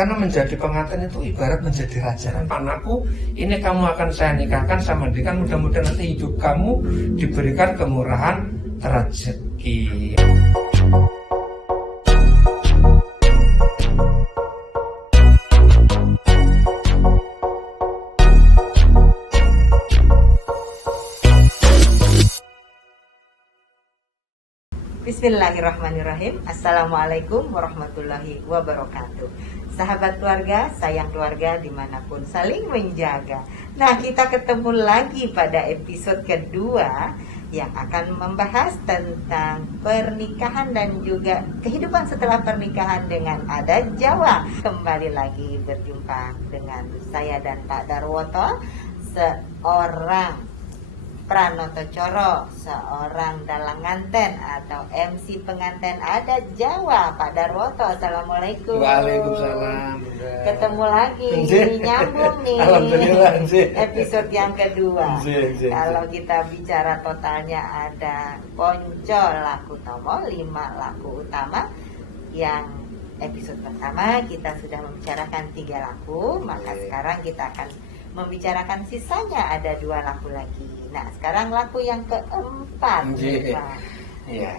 Karena menjadi pengantin itu ibarat menjadi raja. Anakku, ini kamu akan saya nikahkan sama dia, kan mudah-mudahan nanti hidup kamu diberikan kemurahan rezeki. Bismillahirrahmanirrahim. Assalamualaikum warahmatullahi wabarakatuh. Sahabat keluarga, sayang keluarga dimanapun, saling menjaga. Nah, kita ketemu lagi pada episode kedua yang akan membahas tentang pernikahan dan juga kehidupan setelah pernikahan dengan adat Jawa. Kembali lagi berjumpa dengan saya dan Pak Darwoto, seorang Pranoto Coro, seorang dalang nganten atau MC pengantin adat Jawa. Pak Darwoto, assalamualaikum. Waalaikumsalam, Bunda. Ketemu lagi, nyambung nih. Alhamdulillah, episode yang kedua. Kalau Nggih. kita bicara totalnya ada Ponco Laku Tomo, 5 laku utama. Yang episode pertama kita sudah membicarakan 3 laku, maka sekarang kita akan membicarakan sisanya ada 2 laku lagi. Nah, sekarang laku yang keempat. Iya.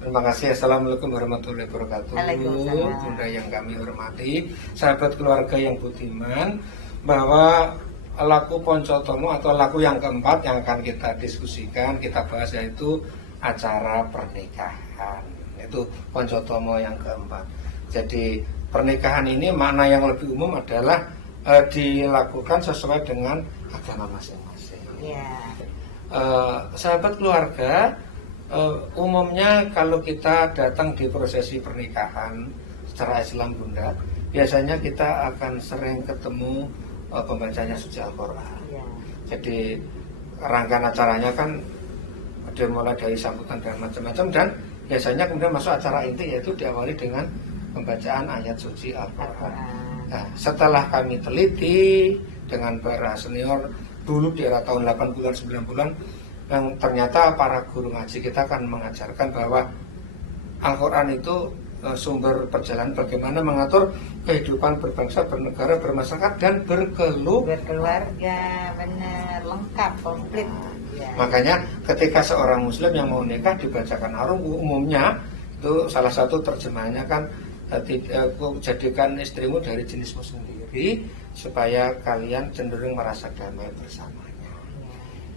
Terima kasih. Assalamualaikum warahmatullahi wabarakatuh. Waalaikumsalam. Bunda yang kami hormati, sahabat keluarga yang budiman, bahwa laku Poncotomo atau laku yang keempat yang akan kita diskusikan, kita bahas, yaitu acara pernikahan. Itu Poncotomo yang keempat. Jadi pernikahan ini makna yang lebih umum adalah dilakukan sesuai dengan agama masing-masing. Sahabat keluarga, umumnya kalau kita datang di prosesi pernikahan secara Islam, Bunda, biasanya kita akan sering ketemu pembacanya suci Al-Quran. Jadi rangkaian acaranya kan dimulai dari sambutan dan macam-macam, dan biasanya kemudian masuk acara inti, yaitu diawali dengan pembacaan ayat suci Al-Quran. Nah, setelah kami teliti dengan para senior dulu di era tahun 80-an, 90-an, yang ternyata para guru ngaji kita akan mengajarkan bahwa Al-Quran itu sumber perjalanan bagaimana mengatur kehidupan berbangsa, bernegara, bermasyarakat, dan berkeluarga. Benar, lengkap, komplit. Makanya ketika seorang muslim yang mau nikah dibacakan harum, umumnya itu salah satu terjemahannya kan, jadikan istrimu dari jenismu sendiri supaya kalian cenderung merasa damai bersamanya.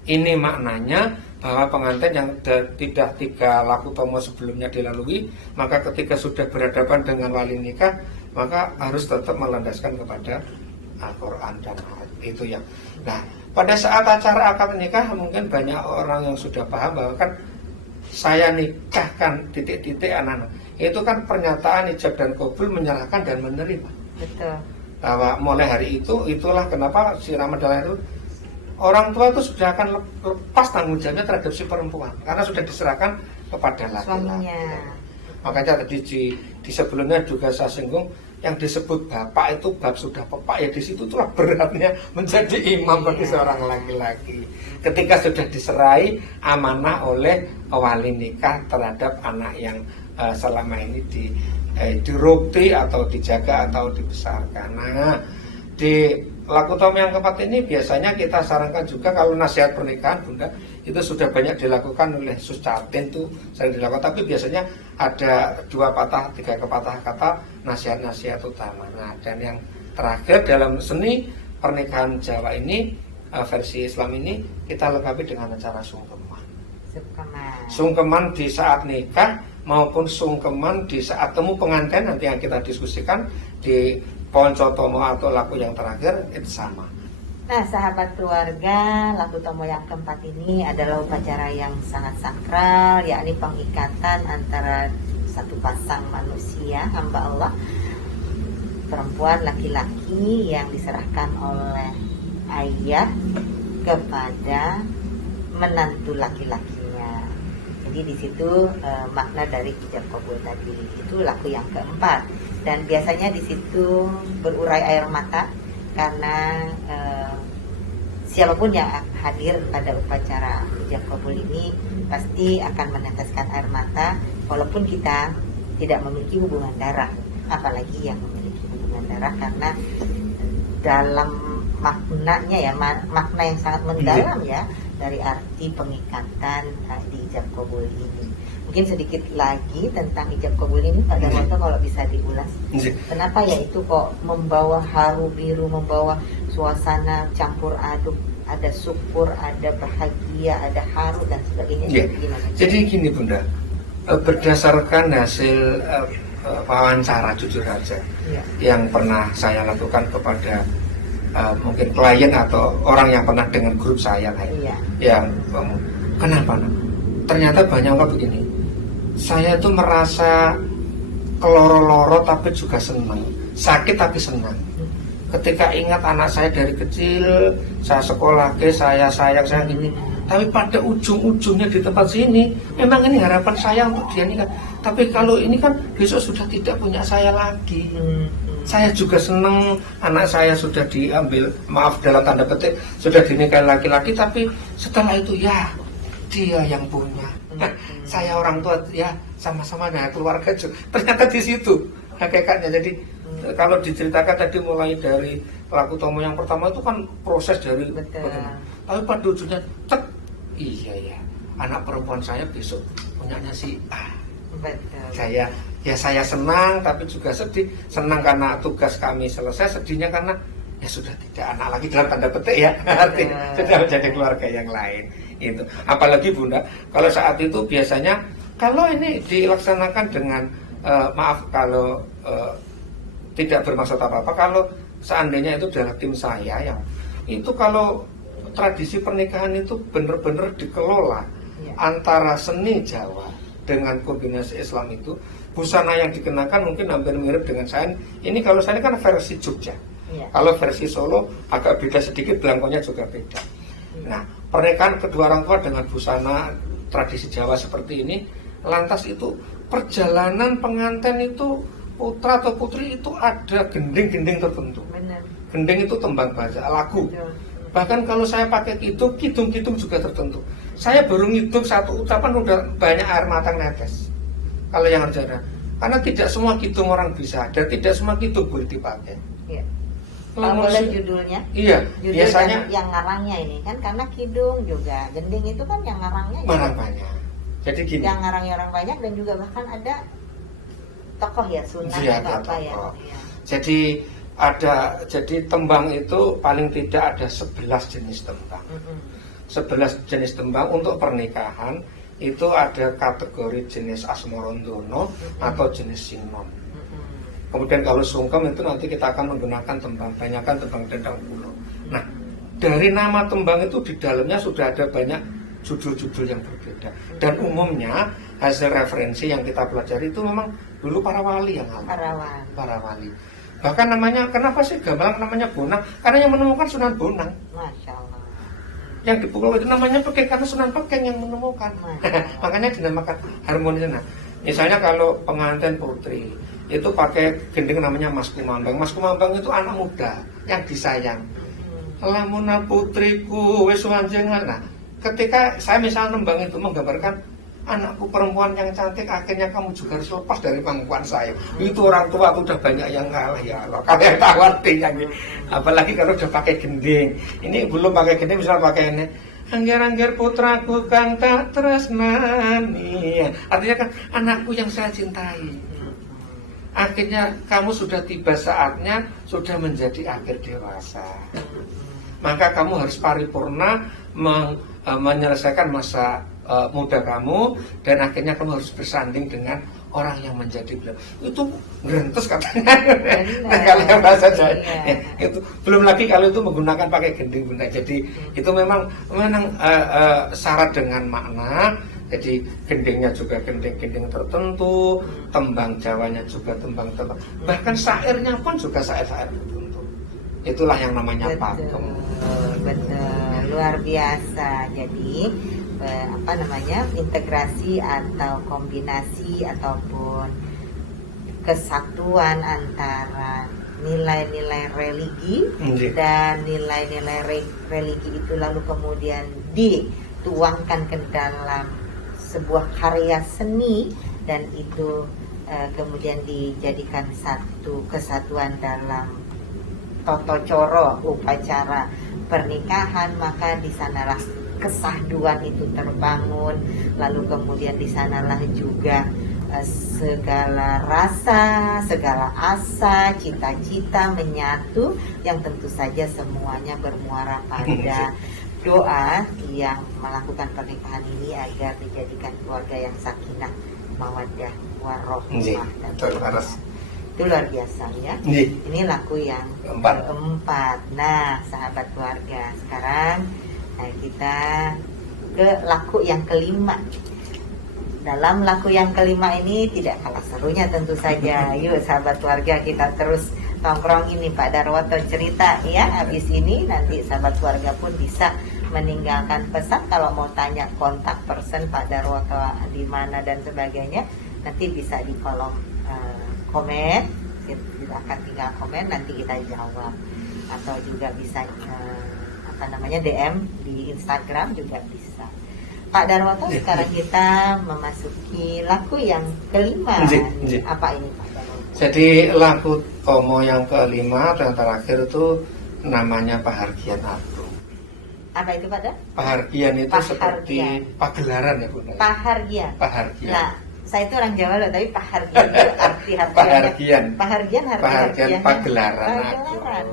Ini maknanya bahwa pengantin yang tidak 3 laku tomo sebelumnya dilalui, maka ketika sudah berhadapan dengan wali nikah, maka harus tetap melandaskan kepada Al-Quran dan itu yang. Nah, pada saat acara akad nikah mungkin banyak orang yang sudah paham bahwa kan saya nikahkan titik-titik anak-anak. Itu kan pernyataan ijab dan qabul, menyerahkan dan menerima. Betul. Bahwa mulai hari itu, itulah kenapa si Ramadhan itu orang tua itu sudah akan lepas tanggung jawabnya terhadap si perempuan, karena sudah diserahkan kepada laki-laki. Makanya tadi di sebelumnya juga saya singgung, yang disebut bapak itu bab sudah pepak, ya di situ itulah beratnya menjadi imam bagi seorang laki-laki. Ketika sudah diserai amanah oleh wali nikah terhadap anak yang selama ini dirukti atau dijaga atau dibesarkan. Nah, di laku tomo yang keempat ini biasanya kita sarankan juga kalau nasihat pernikahan, Bunda, itu sudah banyak dilakukan oleh Suscatin, itu sering dilakukan, tapi biasanya ada 2 patah, 3 kepatah kata nasihat-nasihat utama. Nah, dan yang terakhir dalam seni pernikahan Jawa ini, versi Islam ini, kita lengkapi dengan acara sungkeman. Sungkeman di saat nikah maupun sungkeman di saat temu pengantin, nanti yang kita diskusikan di Poncotomo atau laku yang terakhir itu sama. Nah, sahabat keluarga, laku tomo yang keempat ini adalah upacara yang sangat sakral, yakni pengikatan antara satu pasang manusia, hamba Allah, perempuan laki-laki, yang diserahkan oleh ayah kepada menantu laki-lakinya. Jadi di situ makna dari ijab qabul tadi, itu laku yang keempat. Dan biasanya di situ berurai air mata karena siapapun yang hadir pada upacara ijab qabul ini pasti akan meneteskan air mata, walaupun kita tidak memiliki hubungan darah, apalagi yang memiliki hubungan golongan darah, karena dalam maknanya ya, makna yang sangat mendalam ya dari arti pengikatan di ijab kabul ini. Mungkin sedikit lagi tentang ijab kabul ini Pak Darwoto kalau bisa diulas. Kenapa ya itu kok membawa haru biru, membawa suasana campur aduk, ada syukur, ada bahagia, ada haru dan sebagainya. Gimana? Jadi gini Bunda, berdasarkan hasil wawancara jujur aja yang pernah saya lakukan kepada mungkin klien atau orang yang pernah dengan grup saya yang kenapa ternyata banyak orang begini, saya itu merasa keloro-loro tapi juga senang, sakit tapi senang ketika ingat anak saya dari kecil, saya sekolah saya sayang, saya gini. Tapi pada ujung-ujungnya di tempat sini, memang ini harapan saya untuk dia nikah. Tapi kalau ini kan besok sudah tidak punya saya lagi. Saya juga senang anak saya sudah diambil, maaf dalam tanda petik, sudah dinikahi laki-laki. Tapi setelah itu ya dia yang punya. Saya orang tua ya sama-sama dengan keluarga juga. Ternyata di situ hakikatnya. Jadi kalau diceritakan tadi mulai dari pelaku Tomo yang pertama itu kan proses dari tapi pada ujungnya cek, iya ya anak perempuan saya besok punyanya si A. Saya senang tapi juga sedih. Senang karena tugas kami selesai, sedihnya karena ya sudah tidak anak lagi dalam tanda petik ya, artinya sudah menjadi keluarga yang lain itu. Apalagi Bunda, kalau saat itu biasanya kalau ini dilaksanakan dengan maaf kalau tidak bermaksud apa-apa, kalau seandainya itu adalah tim saya yang itu, kalau tradisi pernikahan itu benar-benar dikelola antara seni Jawa dengan kombinasi Islam itu, busana yang dikenakan mungkin hampir mirip dengan saya. Ini kalau saya kan versi Jogja. Kalau versi Solo agak beda sedikit, belangkonya juga beda. Nah, pernikahan kedua orang tua dengan busana tradisi Jawa seperti ini, lantas itu perjalanan pengantin itu putra atau putri itu ada gending-gending tertentu. Gending itu tembang bahasa lagu. Bahkan kalau saya pakai kidung juga tertentu. Saya baru ngidung satu ucapan udah banyak air mata netes. Kalau yang ada, karena tidak semua kidung orang bisa dan tidak semua kidung boleh dipakai. Kalau boleh judulnya? Iya, judul biasanya yang ngarangnya ini kan, karena kidung juga gending itu kan yang ngarangnya orang banyak. Jadi gini. Yang ngarangnya orang banyak dan juga bahkan ada tokoh ya, sunnah atau apa ya. Jadi tembang itu paling tidak ada 11 jenis tembang. 11 jenis tembang untuk pernikahan itu ada kategori jenis asmorondono atau jenis sinom. Kemudian kalau sungkem itu nanti kita akan menggunakan tembang, banyakkan tembang dendang pulau. Nah, dari nama tembang itu di dalamnya sudah ada banyak judul-judul yang berbeda. Dan umumnya hasil referensi yang kita pelajari itu memang dulu para wali yang alami. Para wali. Bahkan namanya, kenapa sih gamelan namanya Bonang? Karena yang menemukan Sunan Bonang. Masya Allah. Yang di pulau itu namanya Pekeng karena Sunan Pekeng yang menemukan. Makanya dinamakan harmoni. Nah, misalnya kalau pengantin putri itu pakai gending namanya Mas Kumambang. Mas Kumambang itu anak muda yang disayang. Lamuna putriku wis wanjengan. Nah, ketika saya misalnya nembang itu menggambarkan anakku perempuan yang cantik, akhirnya kamu juga harus lepas dari pangkuan saya. Itu orang tua aku udah banyak yang ngalah ya Allah. Kalian tahu artinya gitu. Apalagi kalau udah pakai gending. Ini belum pakai gending, misalnya pakai ini. Angger-angger putraku kang tak tresnani. Artinya kan anakku yang saya cintai. Akhirnya kamu sudah tiba saatnya, sudah menjadi akhir dewasa. Maka kamu harus paripurna menyelesaikan masa muda kamu, dan akhirnya kamu harus bersanding dengan orang yang menjadi beliau. Itu ngerintes katanya. Nah, kalau yang bahasa Jawa itu belum lagi kalau itu menggunakan pakai gending Bunda. Jadi itu memang syarat dengan makna. Jadi gendingnya juga gending-gending tertentu, tembang Jawanya juga tembang-tembang. Bahkan syairnya pun juga syair-syair tertentu. Itulah yang namanya pakem. Betul, luar biasa. Jadi integrasi atau kombinasi ataupun kesatuan antara nilai-nilai religi dan nilai-nilai religi itu lalu kemudian dituangkan ke dalam sebuah karya seni, dan itu kemudian dijadikan satu kesatuan dalam toto coro upacara pernikahan, maka di sanalah kesahduan itu terbangun, lalu kemudian di sanalah juga segala rasa, segala asa, cita-cita menyatu, yang tentu saja semuanya bermuara pada doa yang melakukan pernikahan ini agar dijadikan keluarga yang sakinah, mawaddah, warohmah. Itu luar biasa ya. Ini laku yang keempat. Nah, sahabat keluarga, sekarang kita ke laku yang kelima. Dalam laku yang kelima ini tidak kalah serunya tentu saja. Yuk sahabat keluarga, kita terus tongkrong ini Pak Darwoto cerita ya. Habis ini nanti sahabat keluarga pun bisa meninggalkan pesan kalau mau tanya kontak person Pak Darwoto di mana dan sebagainya. Nanti bisa di kolom komen, kita akan tinggal komen, nanti kita jawab. Atau juga bisa DM di Instagram juga bisa. Pak Darwoto, sekarang kita memasuki laku yang kelima. Apa ini Pak Darwoto? Jadi laku Tomo yang kelima dan terakhir itu namanya Pahargyan Agung. Apa itu Pak Dar? Pahargyan itu seperti pagelaran ya Bunda. Pahargyan. Pahargyan. Nah, saya itu orang Jawa loh, tapi Pahargyan itu arti-artinya. Pahargyan pagelaran.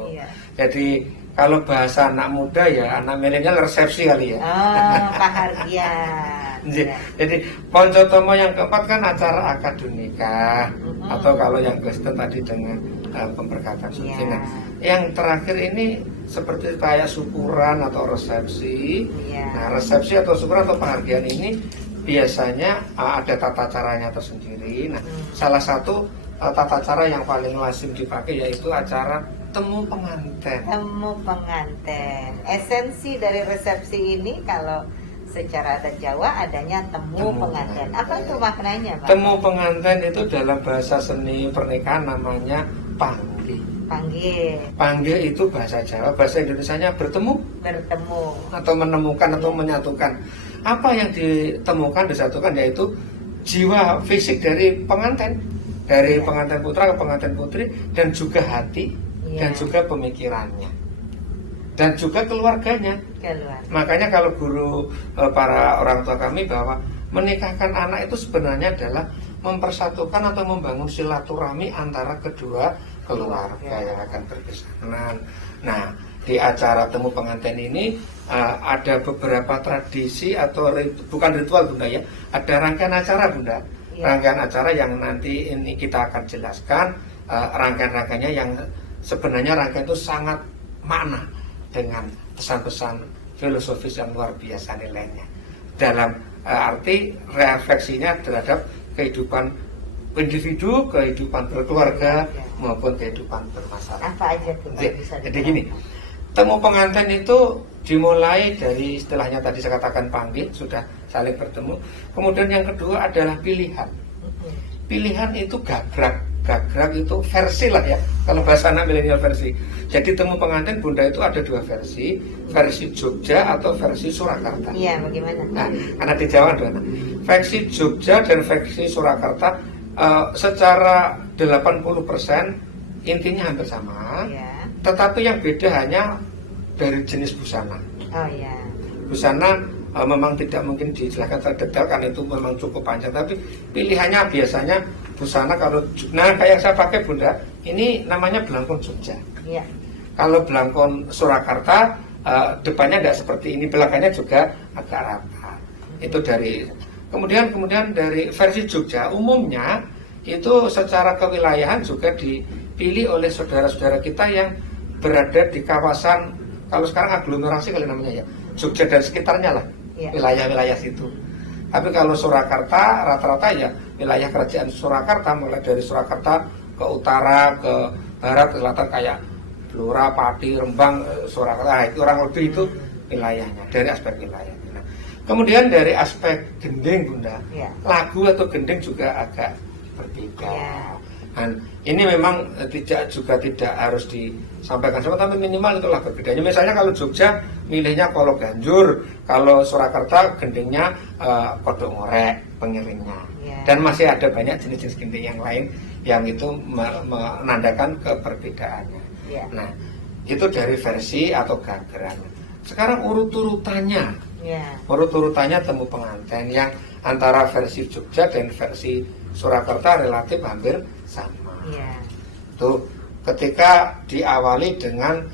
Iya. Jadi kalau bahasa anak muda ya, anak milenial resepsi kali ya. Oh, Pahargyan. Jadi Poncotomo yang keempat kan acara akad nikah, atau kalau yang Kristen tadi dengan pemberkatan suci. Nah, yang terakhir ini seperti kayak syukuran atau resepsi. Nah, resepsi atau syukuran atau Pahargyan ini biasanya ada tata caranya tersendiri. Nah, salah satu tata cara yang paling lazim dipakai yaitu acara temu pengantin. Temu pengantin. Esensi dari resepsi ini kalau secara adat Jawa adanya temu pengantin. Apa itu maknanya, Pak? Temu pengantin itu dalam bahasa seni pernikahan namanya panggih. Panggih itu bahasa Jawa, bahasa Indonesianya bertemu atau menemukan atau menyatukan. Apa yang ditemukan disatukan yaitu jiwa fisik dari pengantin, dari pengantin putra ke pengantin putri, dan juga hati dan juga pemikirannya dan juga keluarganya. Makanya kalau guru para orang tua kami bahwa menikahkan anak itu sebenarnya adalah mempersatukan atau membangun silaturahmi antara kedua keluarga yang akan berkesanan. Nah, di acara temu pengantin ini ada beberapa tradisi atau bukan ritual Bunda ya, ada rangkaian acara Bunda. Rangkaian acara yang nanti ini kita akan jelaskan rangkaian-rangkaiannya yang sebenarnya rangkaian itu sangat makna dengan pesan-pesan filosofis yang luar biasa nilainya dalam arti refleksinya terhadap kehidupan individu, kehidupan berkeluarga maupun kehidupan bermasyarakat. Apa aja tuh? Jadi gini, temu pengantin itu dimulai dari istilahnya tadi saya katakan panggil, sudah saling bertemu. Kemudian yang kedua adalah pilihan. Pilihan itu gagrag itu versi lah ya, kalau bahasa anak milenial versi. Jadi temu pengantin Bunda itu ada dua versi Jogja atau versi Surakarta. Iya, bagaimana? Nah, karena di Jawa ada versi Jogja dan versi Surakarta secara 80% intinya hampir sama, tetapi yang beda hanya dari jenis busana. Busana memang tidak mungkin dijelaskan secara detail karena itu memang cukup panjang, tapi pilihannya biasanya busana kalau kayak saya pakai Bunda, ini namanya belangkon Jogja. Kalau belangkon Surakarta depannya tidak seperti ini, belakangnya juga agak rata. Itu dari kemudian dari versi Jogja umumnya itu secara kewilayahan juga dipilih oleh saudara-saudara kita yang berada di kawasan, kalau sekarang aglomerasi kali namanya ya, Jogja dan sekitarnya lah, wilayah-wilayah situ. Tapi kalau Surakarta rata-rata ya wilayah kerajaan Surakarta, mulai dari Surakarta ke utara, ke barat, ke selatan kayak Blora, Pati, Rembang, Surakarta, itu orang lebih itu wilayahnya dari aspek wilayah. Nah, kemudian dari aspek gending Bunda, lagu atau gending juga agak berbeda. Dan ini memang tidak harus disampaikan semua, tapi minimal itulah perbedaannya. Misalnya kalau Jogja milihnya kolok ganjur, kalau Surakarta gendingnya kodok ngorek. pengiringnya. Ya. Dan masih ada banyak jenis-jenis ginting yang lain yang itu menandakan keperbedaannya. Ya. Nah, itu dari versi atau gageran. Sekarang urut-urutannya, urut-urutannya temu pengantin yang antara versi Jogja dan versi Surakarta relatif hampir sama. Tuh, ketika diawali dengan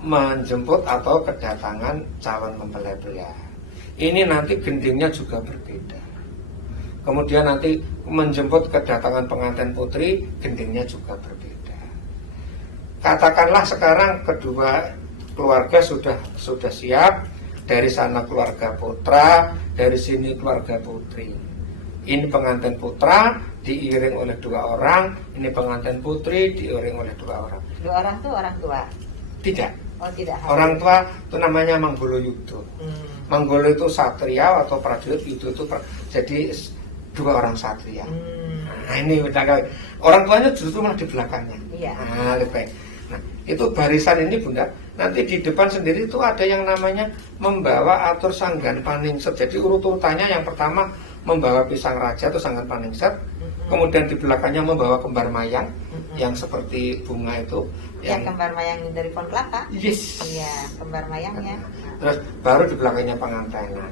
menjemput atau kedatangan calon mempelai pria, ini nanti gendingnya juga berbeda. Kemudian nanti menjemput kedatangan pengantin putri, gendingnya juga berbeda. Katakanlah sekarang kedua keluarga sudah siap, dari sana keluarga putra, dari sini keluarga putri. Ini pengantin putra diiring oleh 2 orang, ini pengantin putri diiring oleh 2 orang. 2 orang tuh orang tua? Tidak. Oh, tidak. Orang tua itu namanya Manggolo Yudo. Manggolo itu satria atau prajurit, Yudo itu jadi 2 orang satria. Nah, ini orang tuanya justru malah di belakangnya. Iya. Nah, lebih baik. Nah, itu barisan ini Bunda. Nanti di depan sendiri itu ada yang namanya membawa atur sanggan paningset. Jadi urut-urutannya yang pertama membawa pisang raja atau sanggan paningset. Kemudian di belakangnya membawa kembar mayang yang seperti bunga itu. Yang kembar mayang dari pohon kelapa. Yes. Iya, kembar mayangnya. Terus baru di belakangnya pengantin. Nah,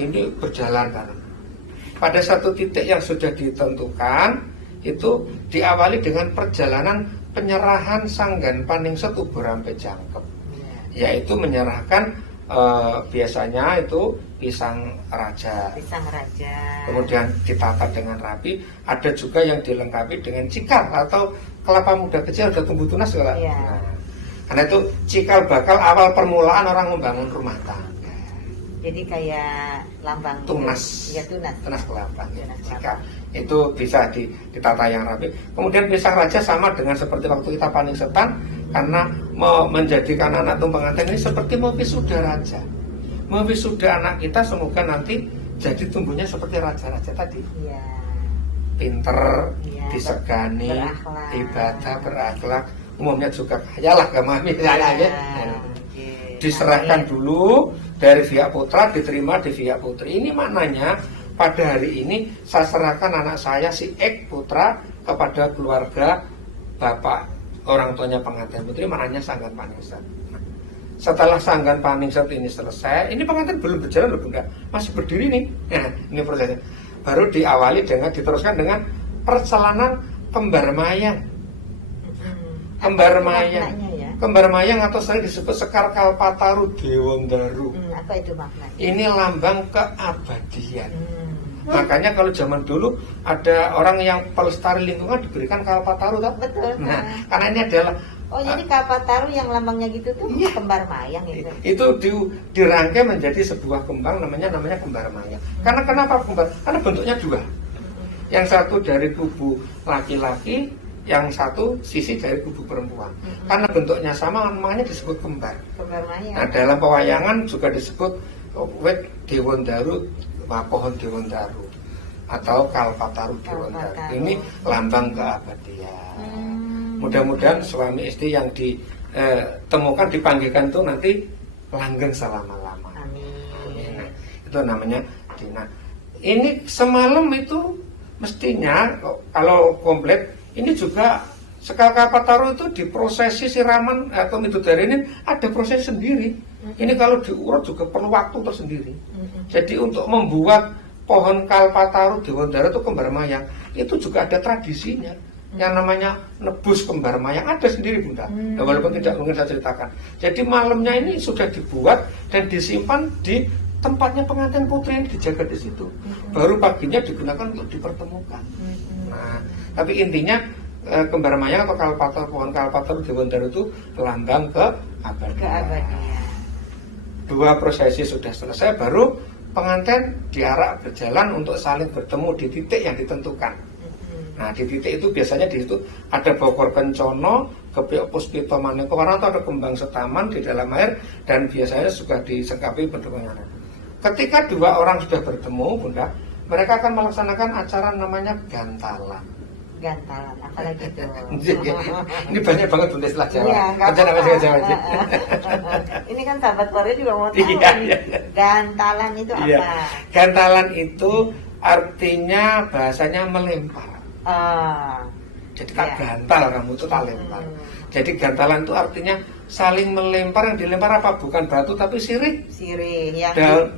ini berjalan kan. Pada satu titik yang sudah ditentukan itu diawali dengan perjalanan penyerahan sanggan paningset ubur rampe jangkep, yaitu menyerahkan biasanya itu pisang raja. Kemudian ditata dengan rapi. Ada juga yang dilengkapi dengan cikal atau kelapa muda kecil sudah tumbuh tunas kalau. Nah, karena itu cikal bakal awal permulaan orang membangun rumah tangga. Jadi kayak lambang tunas. Ya, tunas kelapa. Cikal itu bisa ditata yang rapi. Kemudian pisang raja sama dengan seperti waktu kita paningsetan, karena menjadikan anak tumpangan ini seperti mewisuda raja, mewisuda anak kita, semoga nanti jadi tumbuhnya seperti raja-raja tadi. Pinter, disegani, berakhlak. Ibadah, berakhlak, umumnya juga kaya lah mami misalnya. Diserahkan dulu dari pihak putra, diterima di pihak putri. Ini maknanya pada hari ini saya serahkan anak saya si Ek putra kepada keluarga bapak orang tuanya pengantin putri, maknanya sanggan paningset. Setelah sanggan paningset ini selesai, ini pengantin belum berjalan loh Bunda, masih berdiri nih. Ini prosesnya. Baru diawali dengan diteruskan dengan perjalanan kembar mayang. Kembar mayang. Kembar mayang atau sering disebut Sekar Kalpataru Dewondaru. Apa itu maknanya? Ini lambang keabadian. Makanya kalau zaman dulu ada orang yang pelestari lingkungan diberikan Kalpataru, tak? Betul. Nah, karena ini adalah jadi Kalpataru yang lambangnya gitu tuh kembar mayang itu. Itu dirangkai menjadi sebuah kembang namanya kembar mayang. Karena kenapa kembar? Karena bentuknya 2. Yang satu dari kubu laki-laki, yang satu sisi dari kubu perempuan. Karena bentuknya sama, namanya disebut kembar. Kembar mayang. Nah, dalam pewayangan juga disebut wit Dewondaru, pohon Dewondaru atau Kalpataru Dewondaru. Ini lambang keabadian. Mudah-mudahan suami istri yang ditemukan dipanggilkan itu nanti langgeng selama-lama. Amin. Nah, itu namanya Dina. Ini semalam itu mestinya kalau komplit ini juga Sekar Kalpataru itu diprosesi siraman atau midodari ini ada proses sendiri. Ini kalau diurut juga perlu waktu tersendiri. Jadi untuk membuat pohon Kalpataru Dewondaru itu kembar mayang itu juga ada tradisinya. Yang namanya nebus kembar mayang ada sendiri Bunda. Nah, walaupun tidak mungkin saya ceritakan. Jadi malamnya ini sudah dibuat dan disimpan di tempatnya pengantin putri yang dijaga di situ. Baru paginya digunakan untuk dipertemukan. Nah, tapi intinya kembar mayang atau Kalpataru, pohon Kalpataru Dewondaru itu lambang keabadian. 2 prosesi sudah selesai, baru pengantin diarak berjalan untuk saling bertemu di titik yang ditentukan. Nah, di titik itu biasanya di situ ada Bokor Kencono, Gebyok Puspito Maneka Warna, atau ada kembang setaman di dalam air, dan biasanya juga disengkapi bentuknya. Ketika 2 orang sudah bertemu Bunda, mereka akan melaksanakan acara namanya gantalan. Gantalan, apalagi itu. Ini banyak banget Bunda istilah Jawa. Iya, ini kan sahabat Korea juga mau tahu. Gantalan itu apa? Gantalan itu artinya bahasanya melempar. Jadi tak gantal kamu itu tak lempar. Jadi gantalan itu artinya saling melempar. Yang dilempar apa? Bukan batu tapi sirih. Sirih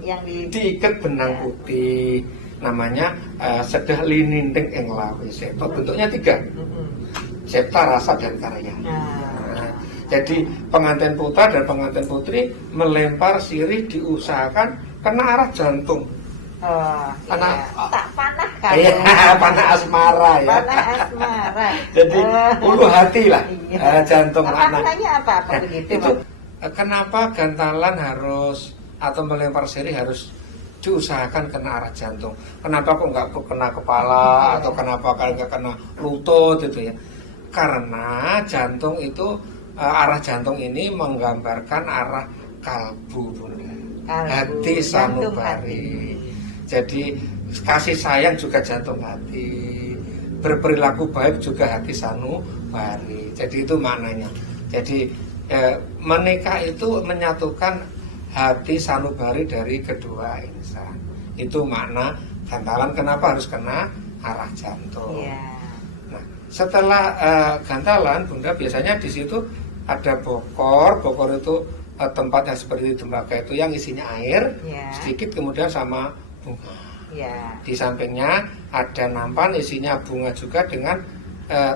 yang diikat benang putih. Namanya sedah lininding ing lawe septa. Bentuknya 3. Septa, rasa, dan karya. Jadi pengantin putra dan pengantin putri melempar sirih diusahakan kena arah jantung. Tak panah kan? Iya, panah asmara ya. Panah asmara. Jadi ulu hati lah, jantung mana. Maknanya apa begitu? Itu kenapa gantalan harus atau melempar sirih harus diusahakan kena arah jantung? Kenapa kok nggak kena kepala atau kenapa nggak kena lutut itu ya? Karena jantung itu arah jantung ini menggambarkan arah kalbu, Bunda. Hati sanubari. Jadi kasih sayang juga jantung hati, berperilaku baik juga hati sanubari. Jadi itu maknanya. Jadi menikah itu menyatukan hati sanubari dari kedua insan. Itu makna gantalan. Kenapa harus kena arah jantung? Nah, setelah gantalan, Bunda, biasanya di situ ada bokor. Bokor itu tempat yang seperti tembaga itu yang isinya air sedikit, kemudian sama bunga. Di sampingnya ada nampan isinya bunga juga dengan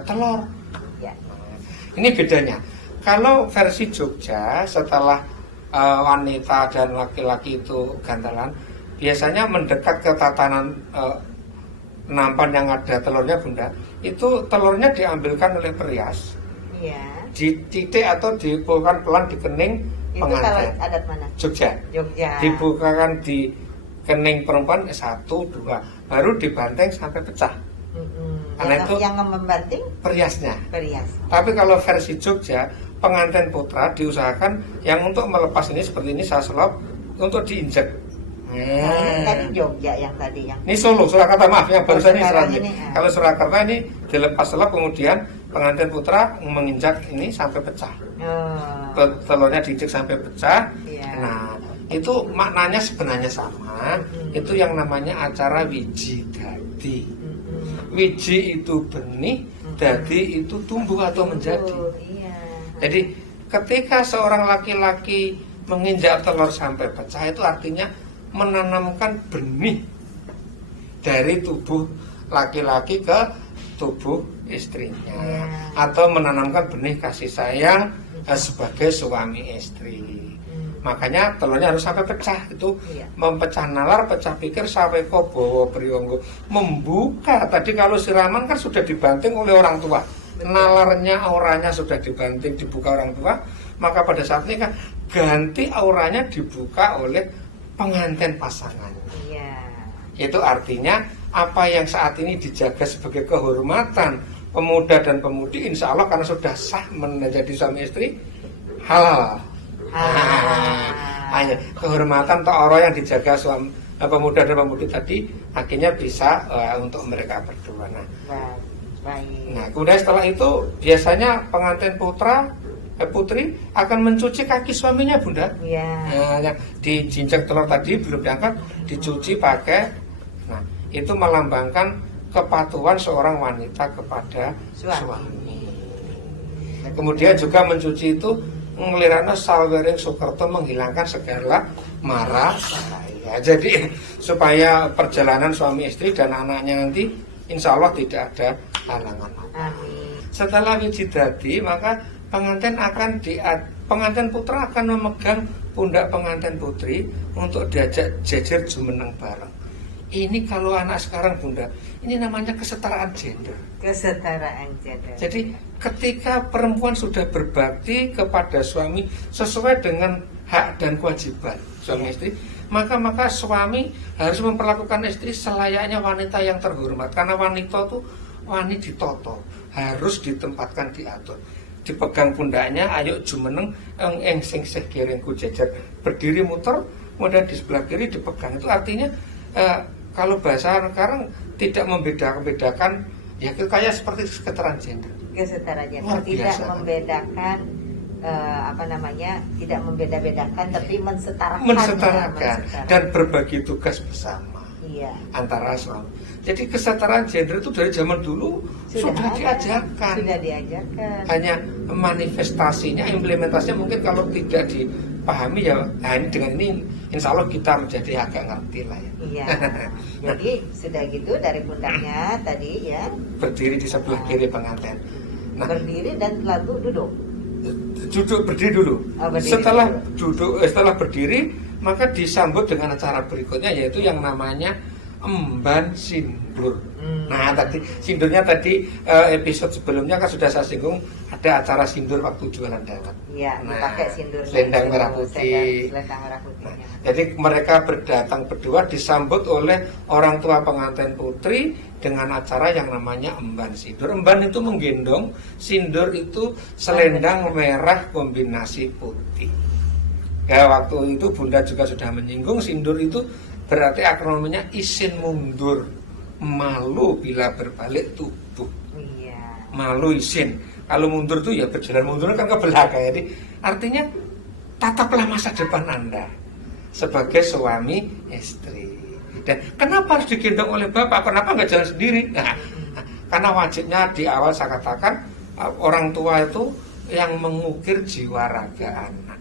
telur. Ini bedanya. Kalau versi Jogja setelah wanita dan laki-laki itu gantalan, biasanya mendekat ke tatanan nampan yang ada telurnya, Bunda. Itu telurnya diambilkan oleh perias, dititik atau dibukakan pelan di kening pengantin. Itu kalau adat mana? Jogja. Dibukakan di kening perempuan 1, 2, baru dibanteng sampai pecah. Karena itu yang membanting periasnya. Perias. Tapi kalau versi Jogja, pengantin putra diusahakan yang untuk melepas ini seperti ini saya selop untuk diinjak. Tadi Jogja yang tadi yang. Ini Solo, Surakarta, maaf yang barusan ini Surakarta. Kalau Surakarta ini dilepas selop, kemudian pengantin putra menginjak ini sampai pecah. Telurnya diinjak sampai pecah. Nah, itu maknanya sebenarnya sama. Itu yang namanya acara wiji dadi. Wiji itu benih, dadi itu tumbuh atau menjadi. Jadi ketika seorang laki-laki menginjak telur sampai pecah, itu artinya menanamkan benih dari tubuh laki-laki ke tubuh istrinya, atau menanamkan benih kasih sayang sebagai suami istri. Makanya telurnya harus sampai pecah. Itu mempecah nalar, pecah pikir, sampai kobowo priyonggo, membuka. Tadi kalau siraman kan sudah dibanting oleh orang tua, nalarnya, auranya sudah dibanting, dibuka orang tua. Maka pada saat ini kan ganti auranya dibuka oleh pengantin pasangan. Itu artinya apa yang saat ini dijaga sebagai kehormatan pemuda dan pemudi, insya Allah karena sudah sah menjadi suami istri, halal. Hanya kehormatan ta'ara yang dijaga suami pemuda dan pemudi tadi akhirnya bisa untuk mereka berdua. Nah, kemudian setelah itu biasanya pengantin putri akan mencuci kaki suaminya, Bunda. Yang dijinjak telur tadi belum diangkat, dicuci pakai. Nah, itu melambangkan kepatuhan seorang wanita kepada suami. Kemudian juga mencuci itu ngelirana sawering sukerto, menghilangkan segala marah bahaya. Jadi supaya perjalanan suami istri dan anaknya nanti insya Allah tidak ada halangan. Setelah wiji dadi, maka pengantin putra akan memegang pundak pengantin putri untuk diajak jejer jumeneng bareng. Ini kalau anak sekarang, Bunda, ini namanya kesetaraan gender. Jadi ketika perempuan sudah berbakti kepada suami sesuai dengan hak dan kewajiban suami istri, maka suami harus memperlakukan istri selayaknya wanita yang terhormat. Karena wanita itu wani ditoto, harus ditempatkan diatur. Dipegang pundaknya, ayo jumeneng eng sing seh kiringku jejer, berdiri muter, kemudian di sebelah kiri dipegang. Itu artinya kalau bahasa sekarang tidak membedakan, ya kayak seperti kesetaraan gender. Kesetaraan gender tidak membedakan tidak membeda-bedakan, tapi mensetarakan dan berbagi tugas bersama. Iya. antara suami. Jadi kesetaraan gender itu dari zaman dulu sudah diajarkan. Sudah diajarkan. Hanya manifestasinya, implementasinya mungkin kalau tidak dipahami ya, nah ini dengan ini insya Allah kita menjadi agak ngerti lah ya. Iya. Jadi sudah gitu dari pundaknya tadi ya. Berdiri di sebelah kiri pengantin. Nah, Berdiri dan lalu duduk. Berdiri dulu. Berdiri Setelah dulu. setelah berdiri maka disambut dengan acara berikutnya yaitu yang namanya emban sindur. Nah tadi sindurnya tadi episode sebelumnya kan sudah saya singgung, ada acara sindur waktu jualan dawet. Iya, dipakai sindur. Selendang merah putih. Selendang merah putih. Nah, jadi mereka berdatang berdua disambut oleh orang tua pengantin putri dengan acara yang namanya emban sindur. Emban itu menggendong, sindur itu selendang merah kombinasi putih. Ya waktu itu Bunda juga sudah menyinggung sindur itu berarti akronimnya isin mundur, malu bila berbalik tubuh. Iya. Malu isin. Kalau mundur itu ya berjalan mundur kan ke belakang. Jadi artinya tataplah masa depan Anda sebagai suami istri. Dan kenapa harus digendong oleh bapak? Kenapa nggak jalan sendiri? Nah, karena wajibnya di awal saya katakan orang tua itu yang mengukir jiwa raga anak.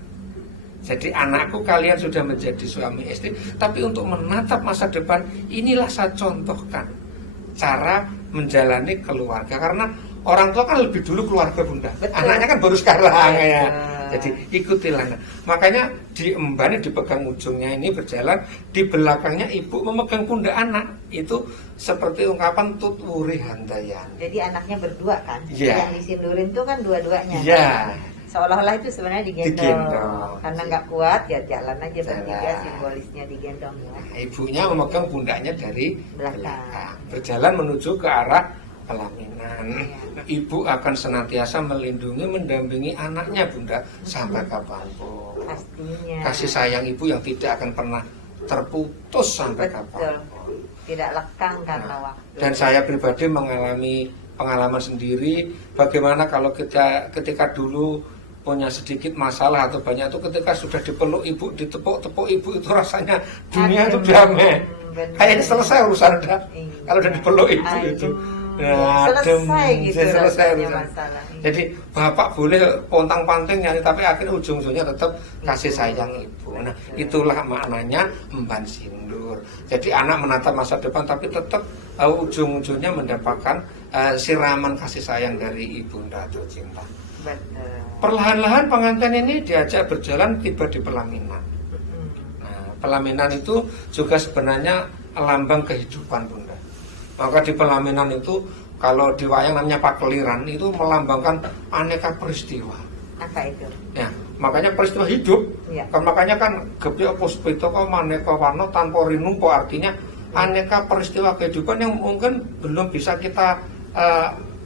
Jadi anakku kalian sudah menjadi suami istri, tapi untuk menatap masa depan inilah saya contohkan cara menjalani keluarga. Karena orang tua kan lebih dulu keluarga Bunda. Betul. Anaknya kan baru sekarang ya. Betul. Jadi ikutilah. Makanya diemban, dipegang ujungnya ini berjalan, di belakangnya ibu memegang pundak anak. Itu seperti ungkapan tut wuri handayan. Jadi anaknya berdua kan? Iya. Yang disindurin itu kan dua-duanya. Iya. Seolah-olah itu sebenarnya digendong. Digendong. Karena nggak kuat ya jalan aja bertiga, Jalan. simbolisnya digendong ya. Nah, ibunya memegang pundaknya dari Belakang. belakang, berjalan menuju ke arah pelaminan. Iya. Nah, ibu akan senantiasa melindungi, mendampingi anaknya Bunda sampai kapanpun. Pastinya. Kasih sayang ibu yang tidak akan pernah terputus sampai Betul. kapanpun. Tidak lekang karena Nah, waktu. dan saya pribadi mengalami pengalaman sendiri bagaimana kalau ketika dulu punya sedikit masalah atau banyak itu ketika sudah dipeluk ibu, ditepuk-tepuk ibu itu rasanya dunia itu damai. Kayaknya selesai urusan dah. Iya. Kalau udah dipeluk ibu Adem. itu. Selesai gitu selesai rasanya urusan. masalah. Jadi bapak boleh pontang-panting nyanyi tapi akhirnya ujung-ujungnya tetap kasih sayang ibu. Nah, itulah maknanya emban sindur. Jadi anak menatap masa depan tapi tetap ujung-ujungnya mendapatkan siraman kasih sayang dari ibunda tercinta. Betul. Perlahan-lahan pengantin ini diajak berjalan tiba di pelaminan. Nah, pelaminan itu juga sebenarnya lambang kehidupan Bunda. Maka di pelaminan itu kalau di wayang namanya pakeliran itu melambangkan aneka peristiwa. Apa itu? Ya, makanya peristiwa hidup. Ya. Kan makanya kan gebya puspito kau maneka warna tanpa rinumpo artinya aneka peristiwa kehidupan yang mungkin belum bisa kita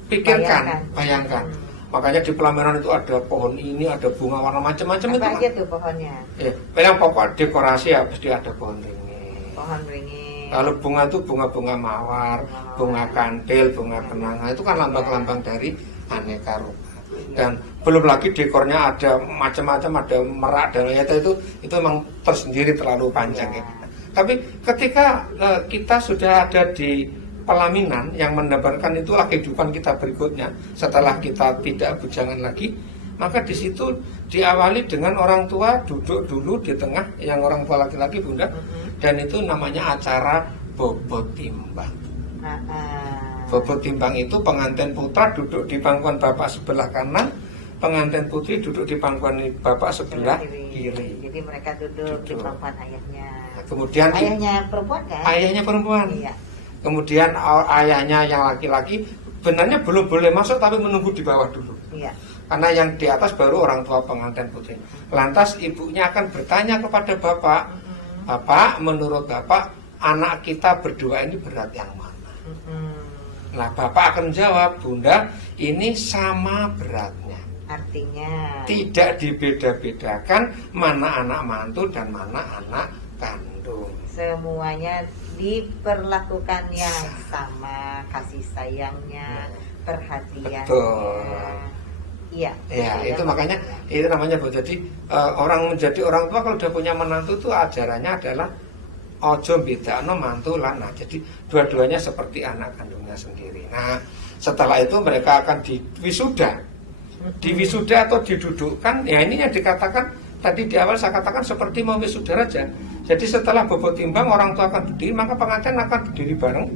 pikirkan, bayangkan. Makanya di pelaminan itu ada pohon ini, ada bunga warna macam-macam itu. Apa aja tuh pohonnya? Ya, yang pokok dekorasi ya pasti ada pohon ringin. Pohon ringin. Kalau bunga itu bunga-bunga mawar, bunga kandil, bunga kenanga itu kan lambang-lambang dari aneka rupa. Dan belum lagi dekornya ada macam-macam, ada merak dan itu memang tersendiri terlalu panjang ya. Tapi ketika kita sudah ada di pelaminan yang mendapatkan itulah kehidupan kita berikutnya setelah kita tidak bujangan lagi, maka di situ diawali dengan orang tua duduk dulu di tengah, yang orang tua laki-laki Bunda, dan itu namanya acara bobot timbang. Bobot timbang itu pengantin putra duduk di pangkuan bapak sebelah kanan, pengantin putri duduk di pangkuan bapak sebelah kiri. Jadi mereka duduk di pangkuan ayahnya. Kemudian Ayahnya perempuan kan? Ayahnya perempuan. Iya. Kemudian ayahnya yang laki-laki benarnya belum boleh masuk tapi menunggu di bawah dulu. Iya. Karena yang di atas baru orang tua pengantin putri. Lantas ibunya akan bertanya kepada bapak, Bapak, menurut bapak anak kita berdua ini berat yang mana? Nah, bapak akan jawab, Bunda, ini sama beratnya. Artinya Tidak dibeda-bedakan mana anak mantu dan mana anak kandung. semuanya diperlakukan yang sama, kasih sayangnya, perhatiannya. Betul. Iya. Ya, itu makanya itu namanya Bu. Jadi orang menjadi orang tua kalau udah punya menantu itu ajarannya adalah ojo bedakno mantu lan anak. Jadi dua-duanya seperti anak kandungnya sendiri. Nah, setelah itu mereka akan diwisuda. Diwisuda atau didudukkan, ya ini yang dikatakan tadi di awal saya katakan seperti mau wisuda raja. Jadi setelah bobot timbang orang tua akan berdiri, maka pengantin akan berdiri bareng.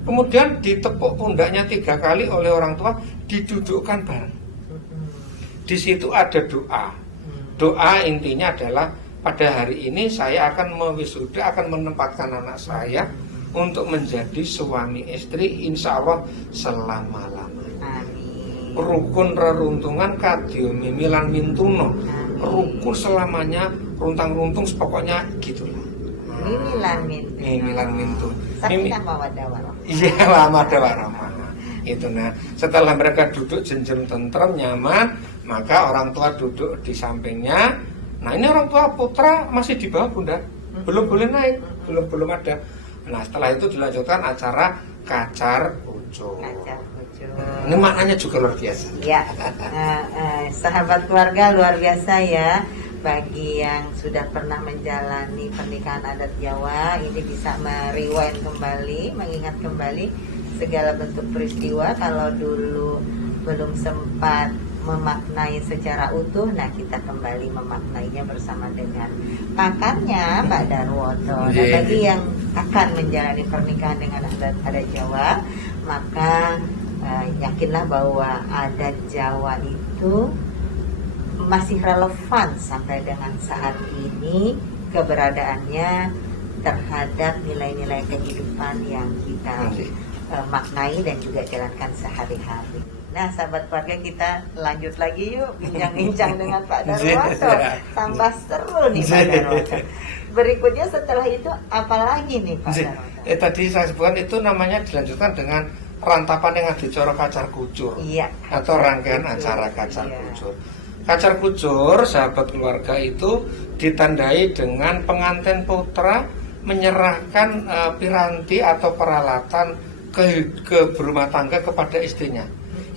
Kemudian ditepuk pundaknya 3 kali oleh orang tua, didudukkan bareng. Di situ ada doa. Doa intinya adalah pada hari ini saya akan mewisuda, akan menempatkan anak saya untuk menjadi suami istri insya Allah selama-lamanya. Rukun reruntungan kadya mimilan mintuno. Rukun selamanya, runtang-runtung pokoknya gitulah. Mimilan mintu. Sakinah mawaddah warahmah. Iya, mawaddah warahmah. Itu nah, setelah mereka duduk jenjem tentrem nyaman, maka orang tua duduk di sampingnya. Nah, ini orang tua putra masih di bawah bunda, belum boleh naik, belum ada. Nah, setelah itu dilanjutkan acara kacar kucur. Ini maknanya juga luar biasa. Ya, sahabat keluarga luar biasa ya. Bagi yang sudah pernah menjalani pernikahan adat Jawa, ini bisa merewind kembali, mengingat kembali segala bentuk peristiwa. Kalau dulu belum sempat memaknai secara utuh, nah kita kembali memaknainya bersama dengan pakarnya Pak Darwoto. Dan bagi yang akan menjalani pernikahan dengan adat Jawa, maka yakinlah bahwa adat Jawa itu masih relevan sampai dengan saat ini keberadaannya terhadap nilai-nilai kehidupan yang kita maknai dan juga jalankan sehari-hari. Nah, sahabat keluarga, kita lanjut lagi yuk bincang-bincang dengan Pak Darwoto. Tambah seru nih Pak Darwoto. Berikutnya setelah itu apalagi nih Pak Darwoto? Tadi saya sebutkan itu namanya dilanjutkan dengan rantapan yang dicoro kacar kucur, atau rangkaian acara kacar kucur. Kacar kucur, sahabat keluarga, itu ditandai dengan pengantin putra menyerahkan piranti atau peralatan ke berumah tangga kepada istrinya.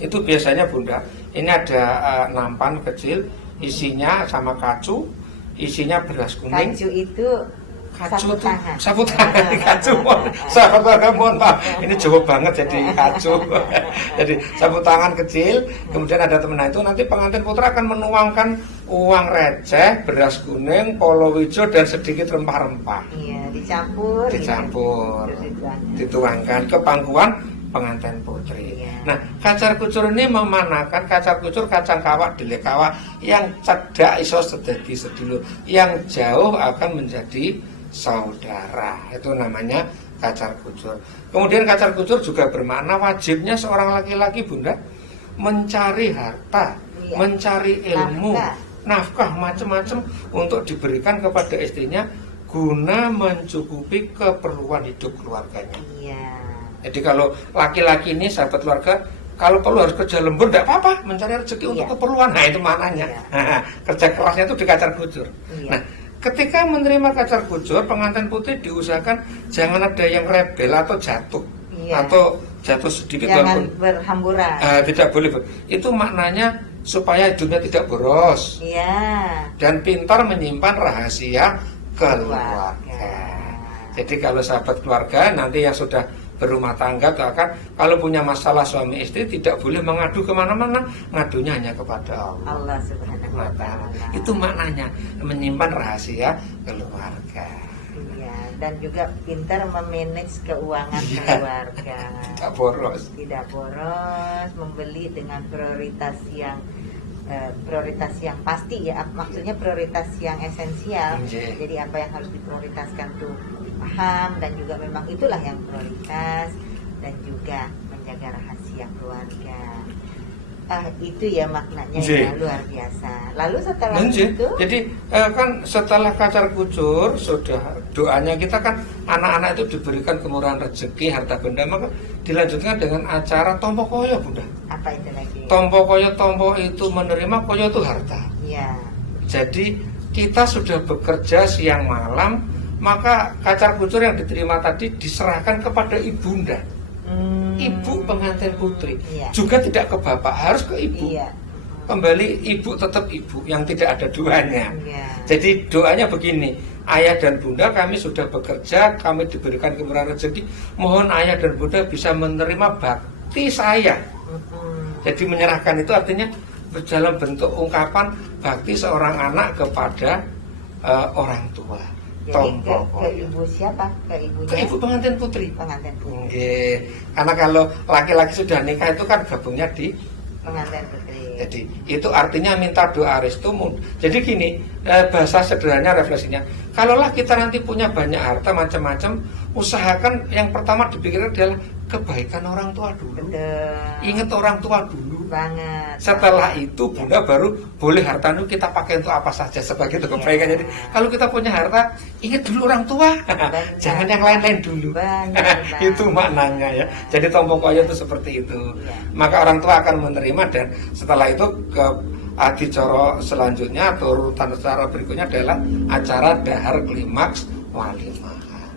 Itu biasanya bunda, ini ada nampan kecil, isinya sama kacu, isinya beras kuning. Kacu itu kacu sapu tangan, kacu. Sahabat keluarga mohon maaf, ini Jawa banget jadi kacu. Jadi sapu tangan kecil, kemudian ada temennya itu nanti pengantin putra akan menuangkan uang receh, beras kuning, palawija dan sedikit rempah-rempah. Iya, dicampur, dituangkan ke pangkuan pengantin putri. Nah, kacar kucur ini memanakan kacar kucur kacang kawak dele kawak yang cedak iso sedadi sedulur, yang jauh akan menjadi saudara. Itu namanya kacar kucur. Kemudian kacar kucur juga bermakna wajibnya seorang laki-laki bunda mencari harta, mencari ilmu, nafkah macam-macam untuk diberikan kepada istrinya guna mencukupi keperluan hidup keluarganya. Jadi kalau laki-laki ini sahabat keluarga, kalau perlu harus kerja lembur tidak apa-apa, mencari rezeki untuk keperluan. Nah, itu maknanya. Kerja kerasnya itu di kacar kucur. Nah, ketika menerima kacar kucur, pengantin putri diusahakan jangan ada yang rebel atau jatuh, atau jatuh sedikit, jangan berhamburan. Tidak boleh. Itu maknanya supaya hidupnya tidak boros. Dan pintar menyimpan rahasia keluarga. Jadi kalau sahabat keluarga nanti yang sudah berumah tangga kalau punya masalah suami istri tidak boleh mengadu kemana-mana, ngadunya hanya kepada Allah Subhanahu wa Ta'ala. Itu maknanya menyimpan rahasia keluarga. Dan juga pintar memanage keuangan keluarga. Tidak boros, membeli dengan prioritas yang pasti ya, maksudnya prioritas yang esensial. Jadi apa yang harus diprioritaskan tuh paham, dan juga memang itulah yang prioritas, dan juga menjaga rahasia keluarga. Itu ya maknanya ya, luar biasa. Lalu setelah itu, jadi kan setelah kacar kucur sudah doanya kita kan anak-anak itu diberikan kemurahan rezeki, harta benda, maka dilanjutkan dengan acara tompo koyo bunda. Apa itu lagi? Tompo koyo, tompo itu menerima, koyo itu harta. Jadi kita sudah bekerja siang malam, maka kacar kucur yang diterima tadi diserahkan kepada ibunda. Ibu pengantin putri juga tidak ke bapak, harus ke ibu. Kembali ibu tetap ibu, yang tidak ada duanya. Jadi doanya begini, ayah dan bunda kami sudah bekerja, kami diberikan kemurahan rezeki, mohon ayah dan bunda bisa menerima bakti saya. Jadi menyerahkan itu artinya dalam bentuk ungkapan bakti seorang anak kepada orang tua. Jadi ke ibu siapa? Ke ibunya? Ke ibu pengantin putri. Pengantin putri. Nggih. Karena kalau laki-laki sudah nikah itu kan gabungnya di Pengantin putri. jadi itu artinya minta doa restu. Jadi gini, bahasa sederhananya refleksinya, kalaulah kita nanti punya banyak harta macam-macam, usahakan yang pertama dipikirkan adalah kebaikan orang tua dulu. Betul. Ingat orang tua dulu. Banget. Setelah itu bunda baru boleh harta itu kita pakai untuk apa saja sebagai itu kebaikan. Jadi kalau kita punya harta, ingat dulu orang tua. Jangan yang lain-lain dulu. Itu maknanya ya. Jadi tompokoyo itu seperti itu. Maka orang tua akan menerima, dan setelah itu ke adicara selanjutnya atau urutan acara berikutnya adalah acara dahar klimaks walimahan.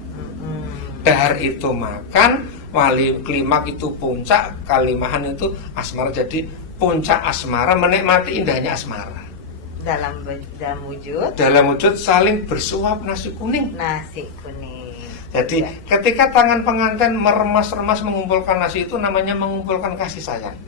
Dahar itu makan, wali klimak itu puncak, kalimahan itu asmara. Jadi puncak asmara, menikmati indahnya asmara. Dalam wujud saling bersuap nasi kuning. Nasi kuning. Jadi ketika tangan pengantin meremas-remas mengumpulkan nasi, itu namanya mengumpulkan kasih sayang.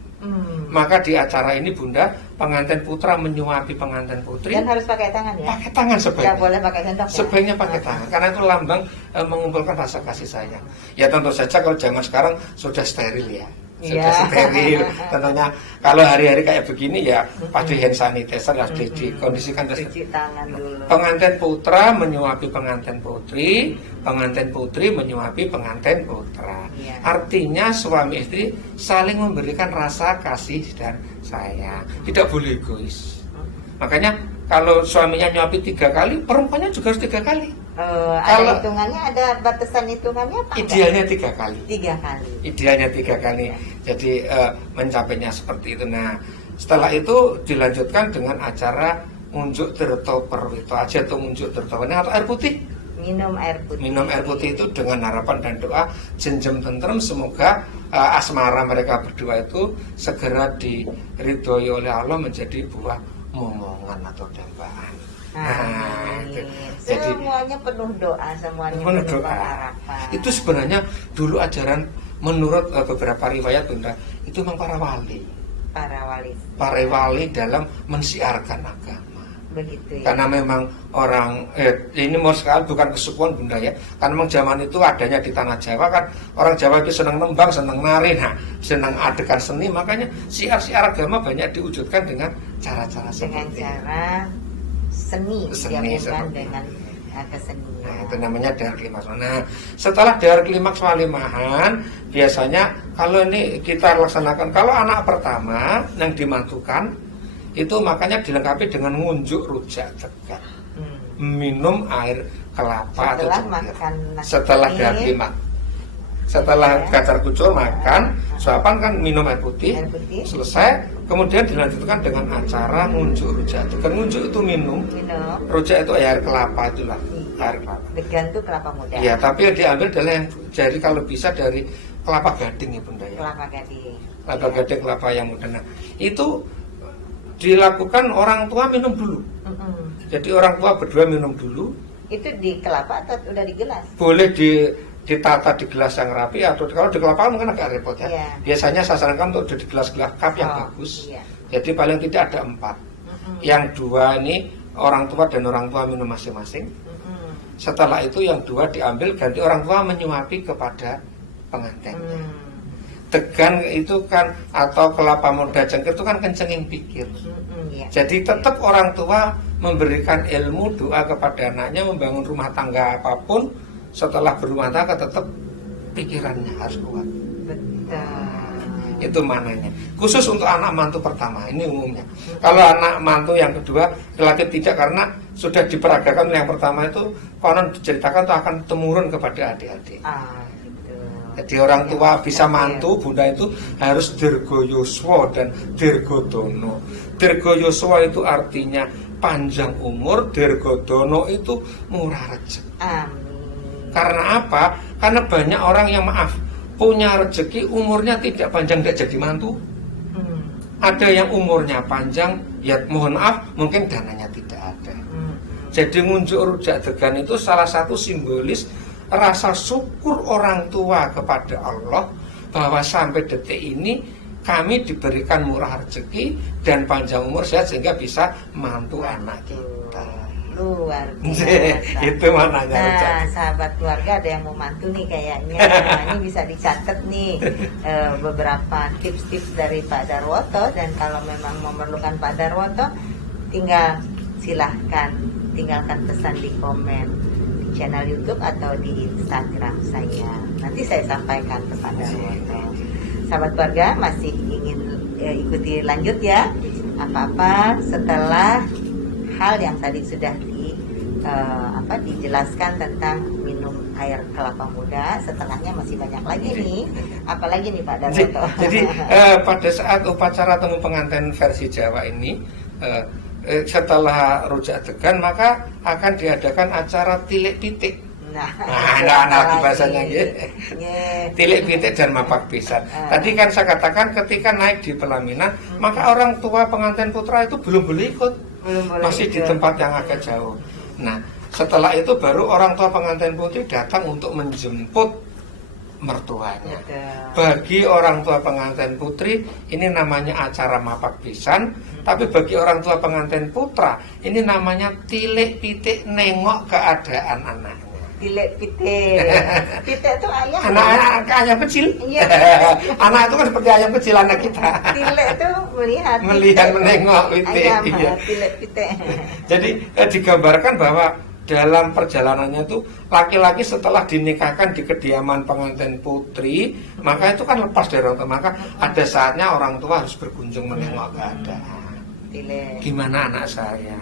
Maka di acara ini bunda, pengantin putra menyuapi pengantin putri. Dan harus pakai tangan ya? Pakai tangan sebaiknya. Tidak boleh pakai sendok ya? Sebaiknya pakai tangan, karena itu lambang mengumpulkan rasa kasih sayang. Ya tentu saja kalau zaman sekarang sudah steril ya. Sudah steril. Tentunya kalau hari-hari kayak begini ya pasti hand sanitizer harus dikondisikan. Cuci tangan dulu. Pengantin putra menyuapi pengantin putri menyuapi pengantin putra. Artinya suami istri saling memberikan rasa kasih dan sayang. Tidak boleh egois. Makanya kalau suaminya nyuapi 3 kali, perempuannya juga harus 3 kali. Ada hitungannya, ada batasan hitungannya apa? Idealnya 3 kali. 3 kali. Idealnya 3 kali. Jadi mencapainya seperti itu. Nah, setelah itu dilanjutkan dengan acara unjuk tirta perwito aja atau unjuk tirta atau air putih. Minum air putih. Minum air putih itu dengan harapan dan doa jenjem tentrem, semoga asmara mereka berdua itu segera diridhoi oleh Allah menjadi buah momongan atau dambaan. Nah, jadi semuanya penuh doa, semuanya penuh harapan. Itu sebenarnya dulu ajaran menurut beberapa riwayat bunda, itu memang para wali dalam mensiarkan agama. Begitu ya. Karena memang orang ini mau sekali bukan kesukuan bunda ya. Karena memang zaman itu adanya di tanah Jawa kan, orang Jawa itu senang nembang, senang nari, senang adegan seni, makanya siar-siar agama banyak diwujudkan dengan cara-cara seperti cara seni dengan kesenian. Nah, itu namanya dahar klimaks. Nah, setelah dahar klimaks walimahan, biasanya kalau ini kita laksanakan, kalau anak pertama yang dimantukan itu makanya dilengkapi dengan ngunjuk rujak degan, minum air kelapa setelah dahar klimaks. Setelah gadar kucur makan, suapan kan minum air putih, selesai, kemudian dilanjutkan dengan acara ngunjuk rujak. Dengan ngunjuk itu minum, rujak itu air kelapa itulah, air kelapa. Degan itu kelapa muda. Iya, tapi yang diambil adalah yang jadi kalau bisa dari kelapa gading ya bunda ya. Kelapa gading. Kelapa gading, kelapa yang muda. Nah, itu dilakukan orang tua minum dulu. Jadi orang tua berdua minum dulu. Itu di kelapa atau udah di gelas? Boleh ditata di gelas yang rapi, atau kalau di kelapa mungkin agak repot ya. Biasanya saya sarankan untuk di gelas-gelas cup yang bagus. Jadi paling tidak ada 4. Yang 2 ini orang tua dan orang tua minum masing-masing. Setelah itu yang 2 diambil ganti orang tua menyuapi kepada pengantin. Degan itu kan atau kelapa muda cengkir itu kan kencengin pikir. Jadi tetap orang tua memberikan ilmu doa kepada anaknya, membangun rumah tangga apapun. Setelah berumah tangga tetap pikirannya harus kuat. Betul. Itu mananya. Khusus untuk anak mantu pertama, ini umumnya. Kalau anak mantu yang kedua relatif tidak, karena sudah diperagakan yang pertama itu konon diceritakan itu akan temurun kepada adik-adik. Jadi orang tua bisa mantu bunda itu harus dirgoyoswa dan dirgodono. Dirgoyoswa itu artinya panjang umur, dirgodono itu murah rezeki. Amin. Karena apa? Karena banyak orang yang punya rezeki umurnya tidak panjang, tidak jadi mantu. Ada yang umurnya panjang, ya mohon maaf mungkin dananya tidak ada. Jadi ngunjuk rujak degan itu salah satu simbolis rasa syukur orang tua kepada Allah bahwa sampai detik ini kami diberikan murah rezeki dan panjang umur sehat sehingga bisa mantu anak kita. Luar biasa. Itu mananya. Nah, sahabat keluarga ada yang mau mantu nih kayaknya. Nah, ini bisa dicatat nih beberapa tips-tips dari Pak Darwoto, dan kalau memang memerlukan Pak Darwoto, tinggal silahkan tinggalkan pesan di komen di channel YouTube atau di Instagram saya. Nanti saya sampaikan ke Pak Darwoto. Sahabat keluarga masih ingin ikuti lanjut ya. Apa-apa setelah hal yang tadi sudah dijelaskan tentang minum air kelapa muda, setelahnya masih banyak lagi nih. Apalagi nih Pak Darwoto. Jadi pada saat upacara temu pengantin versi Jawa ini, setelah rujak degan maka akan diadakan acara tilik pitik. Nah bahasanya gitu. Tilik pitik dan mapak pisan. Tadi kan saya katakan ketika naik di pelaminan, maka orang tua pengantin putra itu belum boleh ikut. Masih di tempat yang agak jauh. Nah, setelah itu baru orang tua pengantin putri datang untuk menjemput mertuanya. Bagi orang tua pengantin putri ini namanya acara mapak pisan, tapi bagi orang tua pengantin putra ini namanya tilik pitik nengok keadaan anaknya. Tilik pitik. Pitik itu ayam. Anak ayam kecil. Iya. Anak itu kan seperti ayam kecil anak kita. Tilik itu melihat menengok pitik. Ayam, tilik pitik. Jadi digambarkan bahwa dalam perjalanannya itu laki-laki setelah dinikahkan di kediaman pengantin putri, maka itu kan lepas dari orang tua, maka ada saatnya orang tua harus berkunjung menengok keadaan. Gimana anak saya?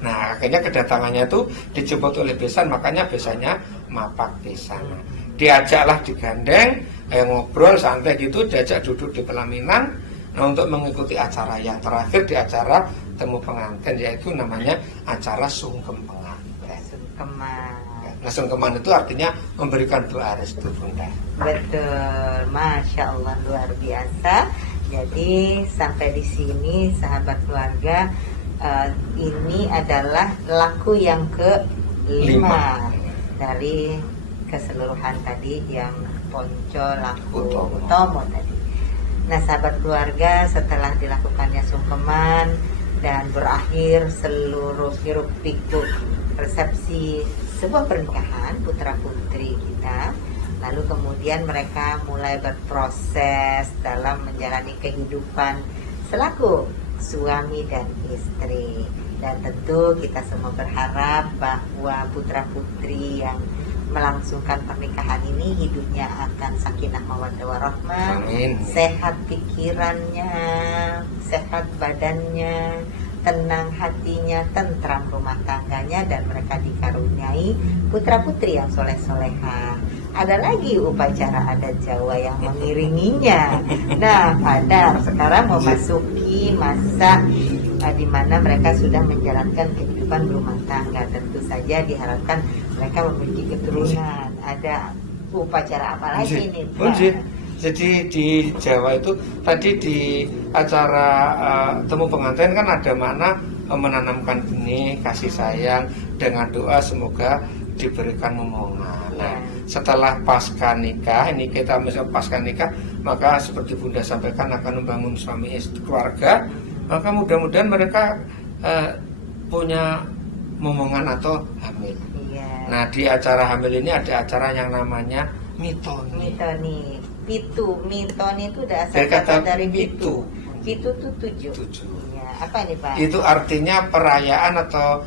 Nah, akhirnya kedatangannya itu dijemput oleh besan, makanya besannya mapak besan. Diajaklah digandeng, ngobrol santai gitu, diajak duduk di pelaminan. Nah, untuk mengikuti acara yang terakhir di acara temu pengantin, yaitu namanya acara sungkem pengantin. Nah, sungkeman itu artinya memberikan doa restu, Bunda. Betul, Masya Allah, luar biasa. Jadi sampai di sini sahabat keluarga, ini adalah laku yang ke-5 dari keseluruhan tadi yang ponco laku utomo tadi. Nah sahabat keluarga, setelah dilakukannya sungkeman dan berakhir seluruh hiruk pikuk resepsi sebuah pernikahan putra putri kita, lalu kemudian mereka mulai berproses dalam menjalani kehidupan selaku suami dan istri. Dan tentu kita semua berharap bahwa putra putri yang melangsungkan pernikahan ini hidupnya akan sakinah mawaddah warahmah, sehat pikirannya, sehat badannya, tenang hatinya, tentram rumah tangganya, dan mereka dikaruniai putra putri yang soleh-solehah. Ada lagi upacara adat Jawa yang mengiringinya. Nah, Padar sekarang memasuki masa di mana mereka sudah menjalankan kehidupan rumah tangga. Tentu saja diharapkan mereka memiliki keturunan. Ada upacara apa lagi nih, Pak? Jadi di Jawa itu tadi di acara temu pengantin kan ada makna menanamkan benih kasih sayang dengan doa semoga diberikan momongan. Nah, setelah pasca nikah, ini kita misalnya pasca nikah, maka seperti Bunda sampaikan akan membangun suami istri keluarga, maka mudah-mudahan mereka punya momongan atau hamil. Nah, di acara hamil ini ada acara yang namanya mitoni. Mitoni itu asal kata dari pitu. Pitu itu 7. Ya, apa ini Pak? Itu artinya perayaan atau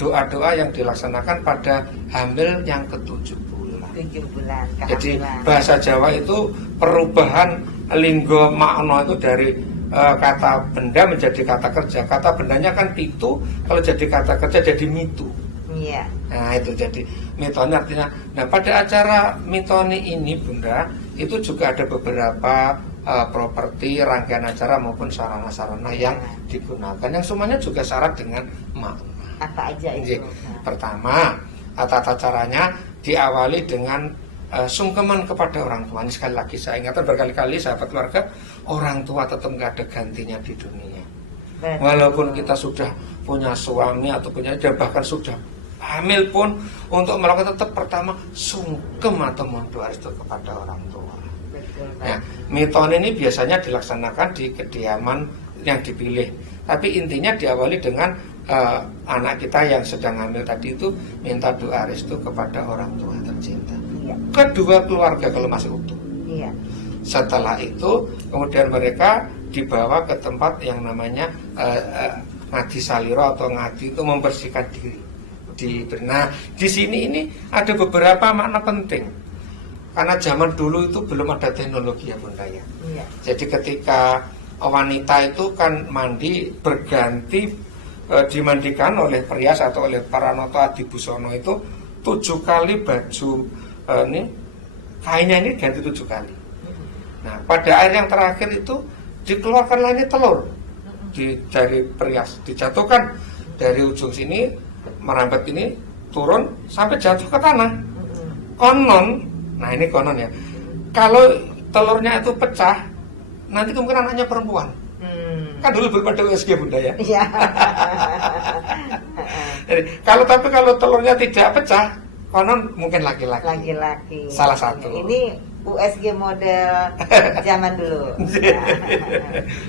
doa-doa yang dilaksanakan pada hamil yang ke-7 bulan. 7 bulan. Jadi bahasa Jawa itu perubahan linggo makna itu dari kata benda menjadi kata kerja. Kata bendanya kan pitu, kalau jadi kata kerja jadi mitu. Iya. Nah itu jadi mitoni artinya. Nah pada acara mitoni ini Bunda, itu juga ada beberapa properti, rangkaian acara maupun sarana-sarana yang digunakan, yang semuanya juga syarat dengan makna. Apa aja itu? Pertama, tata caranya diawali dengan sungkeman kepada orang tua. Ini sekali lagi saya ingatkan berkali-kali sahabat keluarga, orang tua tetap nggak ada gantinya di dunia. Walaupun kita sudah punya suami atau punya dan bahkan sudah hamil pun untuk melakukan tetap pertama sungkem atau mohon doa restu kepada orang tua. Betul, Nah, miton ini biasanya dilaksanakan di kediaman yang dipilih. Tapi intinya diawali dengan anak kita yang sedang hamil tadi itu minta doa restu kepada orang tua tercinta. Iya. Kedua keluarga kalau masih utuh. Iya. Setelah itu kemudian mereka dibawa ke tempat yang namanya ngadi saliro atau ngadi itu membersihkan diri. Nah, di sini ini ada beberapa makna penting. Karena zaman dulu itu belum ada teknologi ya Bunda ya. Iya. Jadi ketika wanita itu kan mandi berganti dimandikan oleh perias atau oleh Paranoto Adibusono itu 7 kali baju ini kainnya ini ganti 7 kali. Nah, pada air yang terakhir itu dikeluarkanlah ini telur dari perias, dijatuhkan dari ujung sini merambat ini turun sampai jatuh ke tanah. Konon, nah ini konon ya, kalau telurnya itu pecah, nanti kemungkinan anaknya perempuan. Kan dulu belum ada USG Bunda ya. Iya. Jadi, kalau telurnya tidak pecah, konon mungkin laki-laki. Laki-laki. Salah satu. Ini USG model zaman dulu.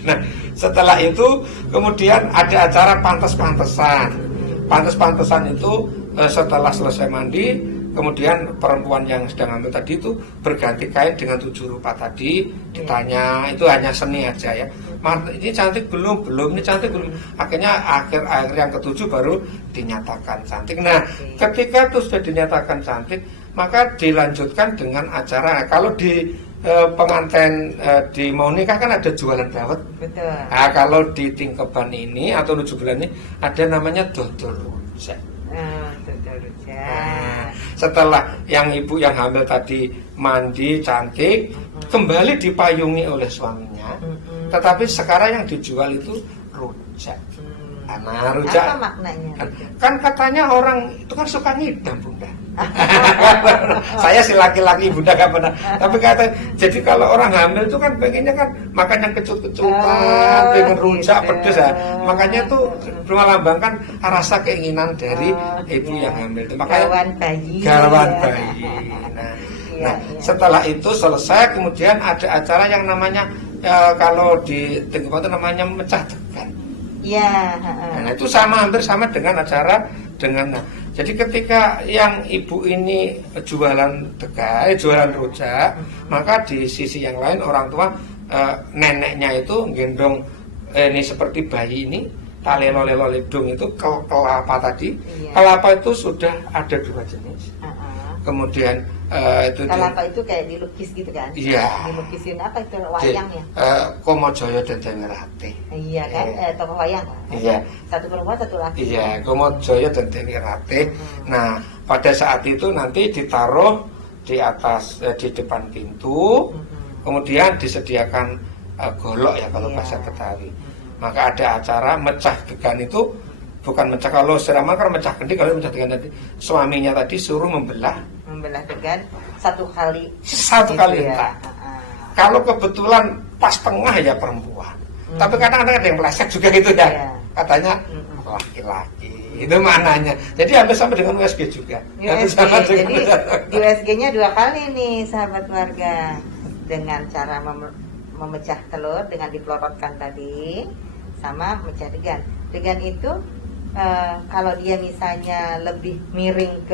Nah, setelah itu kemudian ada acara pantes-pantesan. Pantes-pantesan itu setelah selesai mandi, kemudian perempuan yang sedang hamil tadi itu berganti kain dengan 7 rupa tadi, ditanya, itu hanya seni aja ya. Ini cantik belum, ini cantik belum. Akhirnya akhir yang ke-7 baru dinyatakan cantik. Nah, ketika itu sudah dinyatakan cantik, maka dilanjutkan dengan acara. Kalau di pengantin di mau nikah kan ada jualan dawet. Betul. Nah, kalau di Tingkeban ini atau 7 bulan ini ada namanya dodol rujak. Dodol rujak. Nah, setelah yang ibu yang hamil tadi mandi cantik, kembali dipayungi oleh suaminya. Tetapi sekarang yang dijual itu rujak. Nah, rujak. Apa maknanya? Kan katanya orang itu kan suka ngidam Bunda. Saya si laki-laki Bunda gak pernah. Tapi kata jadi kalau orang hamil itu kan pengennya kan makan yang kecut-kecutan, pengen rujak pedes ya. Makanya itu melambangkan rasa keinginan dari ibu yang hamil itu. Makanya Garwan bayi. Nah, setelah itu selesai kemudian ada acara yang namanya kalau di Tingkeban itu namanya mecah degan. Iya. Nah, itu hampir sama dengan acara dengan. Nah, jadi ketika yang ibu ini jualan jualan rujak, maka di sisi yang lain orang tua neneknya itu gendong ini seperti bayi ini, talelo-lelo ledung itu kelapa tadi. Iya. Kelapa itu sudah ada 2 jenis. Kemudian itu kelapa itu kayak dilukis gitu kan? Iya. Dilukisin apa itu wayang ya? Komojoyo dan Dewi Rati. Iya kan? Tokoh wayang. Iya. Satu perempuan satu laki. Iya, Komojoyo dan Dewi Rati. Nah, pada saat itu nanti ditaruh di atas di depan pintu. Kemudian disediakan golok ya kalau bahasa Betawi. Maka ada acara mecah degan itu. Bukan mecah, kalau siraman kan mecah kendi, kalau mecah degan tadi suaminya tadi suruh membelah degan 1 kali ya. Kalau kebetulan pas tengah ya perempuan. Tapi kadang-kadang ada yang meleset juga gitu ya. Katanya laki-laki. Itu mananya. Jadi hampir sama dengan USG juga. Jadi di USG-nya 2 kali nih sahabat keluarga. Dengan cara memecah telur dengan dipelorotkan tadi sama mecah degan. Degan itu kalau dia misalnya lebih miring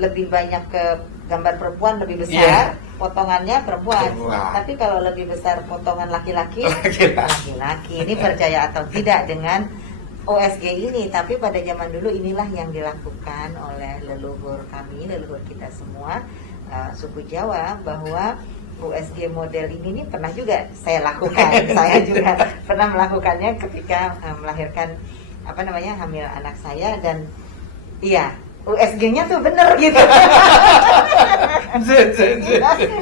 lebih banyak ke gambar perempuan lebih besar, potongannya perempuan. Tapi kalau lebih besar potongan laki-laki. Ini percaya atau tidak dengan OSG ini, tapi pada zaman dulu inilah yang dilakukan oleh leluhur kami, leluhur kita semua suku Jawa, bahwa USG model ini pernah juga saya lakukan. Saya juga pernah melakukannya ketika melahirkan hamil anak saya, dan iya USG-nya tuh bener gitu.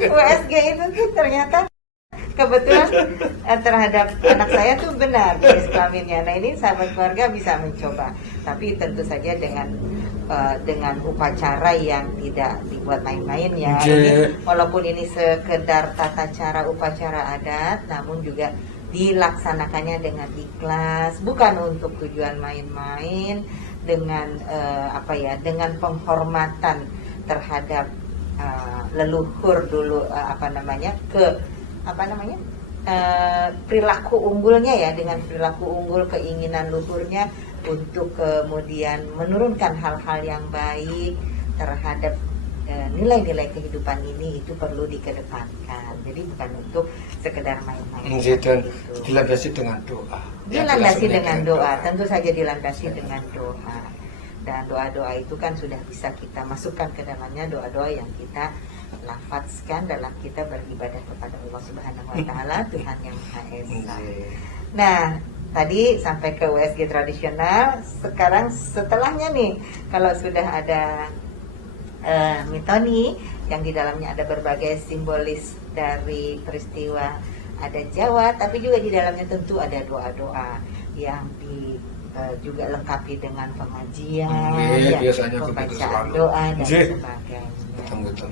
USG itu tuh ternyata kebetulan terhadap anak saya tuh benar jenis kelaminnya. Nah, ini sahabat keluarga bisa mencoba, tapi tentu saja dengan upacara yang tidak dibuat main-main ya. Ini, walaupun ini sekedar tata cara upacara adat, namun juga dilaksanakannya dengan ikhlas, bukan untuk tujuan main-main, dengan dengan penghormatan terhadap leluhur dulu, perilaku unggulnya ya, dengan perilaku unggul keinginan luhurnya untuk kemudian menurunkan hal-hal yang baik terhadap nilai-nilai kehidupan ini, itu perlu dikedepankan. Jadi bukan untuk sekedar main-main. Dan dilandasi dengan doa. Dilandasi dengan doa, tentu saja dilandasi dengan doa. Dan doa-doa itu kan sudah bisa kita masukkan ke dalamnya, doa-doa yang kita lafazkan dalam kita beribadah kepada Allah Subhanahu wa taala, Tuhan yang Maha Esa. Nah, tadi sampai ke USG tradisional, sekarang setelahnya nih, kalau sudah ada mitoni yang di dalamnya ada berbagai simbolis dari peristiwa adat Jawa, tapi juga di dalamnya tentu ada doa-doa yang juga lengkapi dengan pengajian, pembacaan doa dan sebagainya. Betul.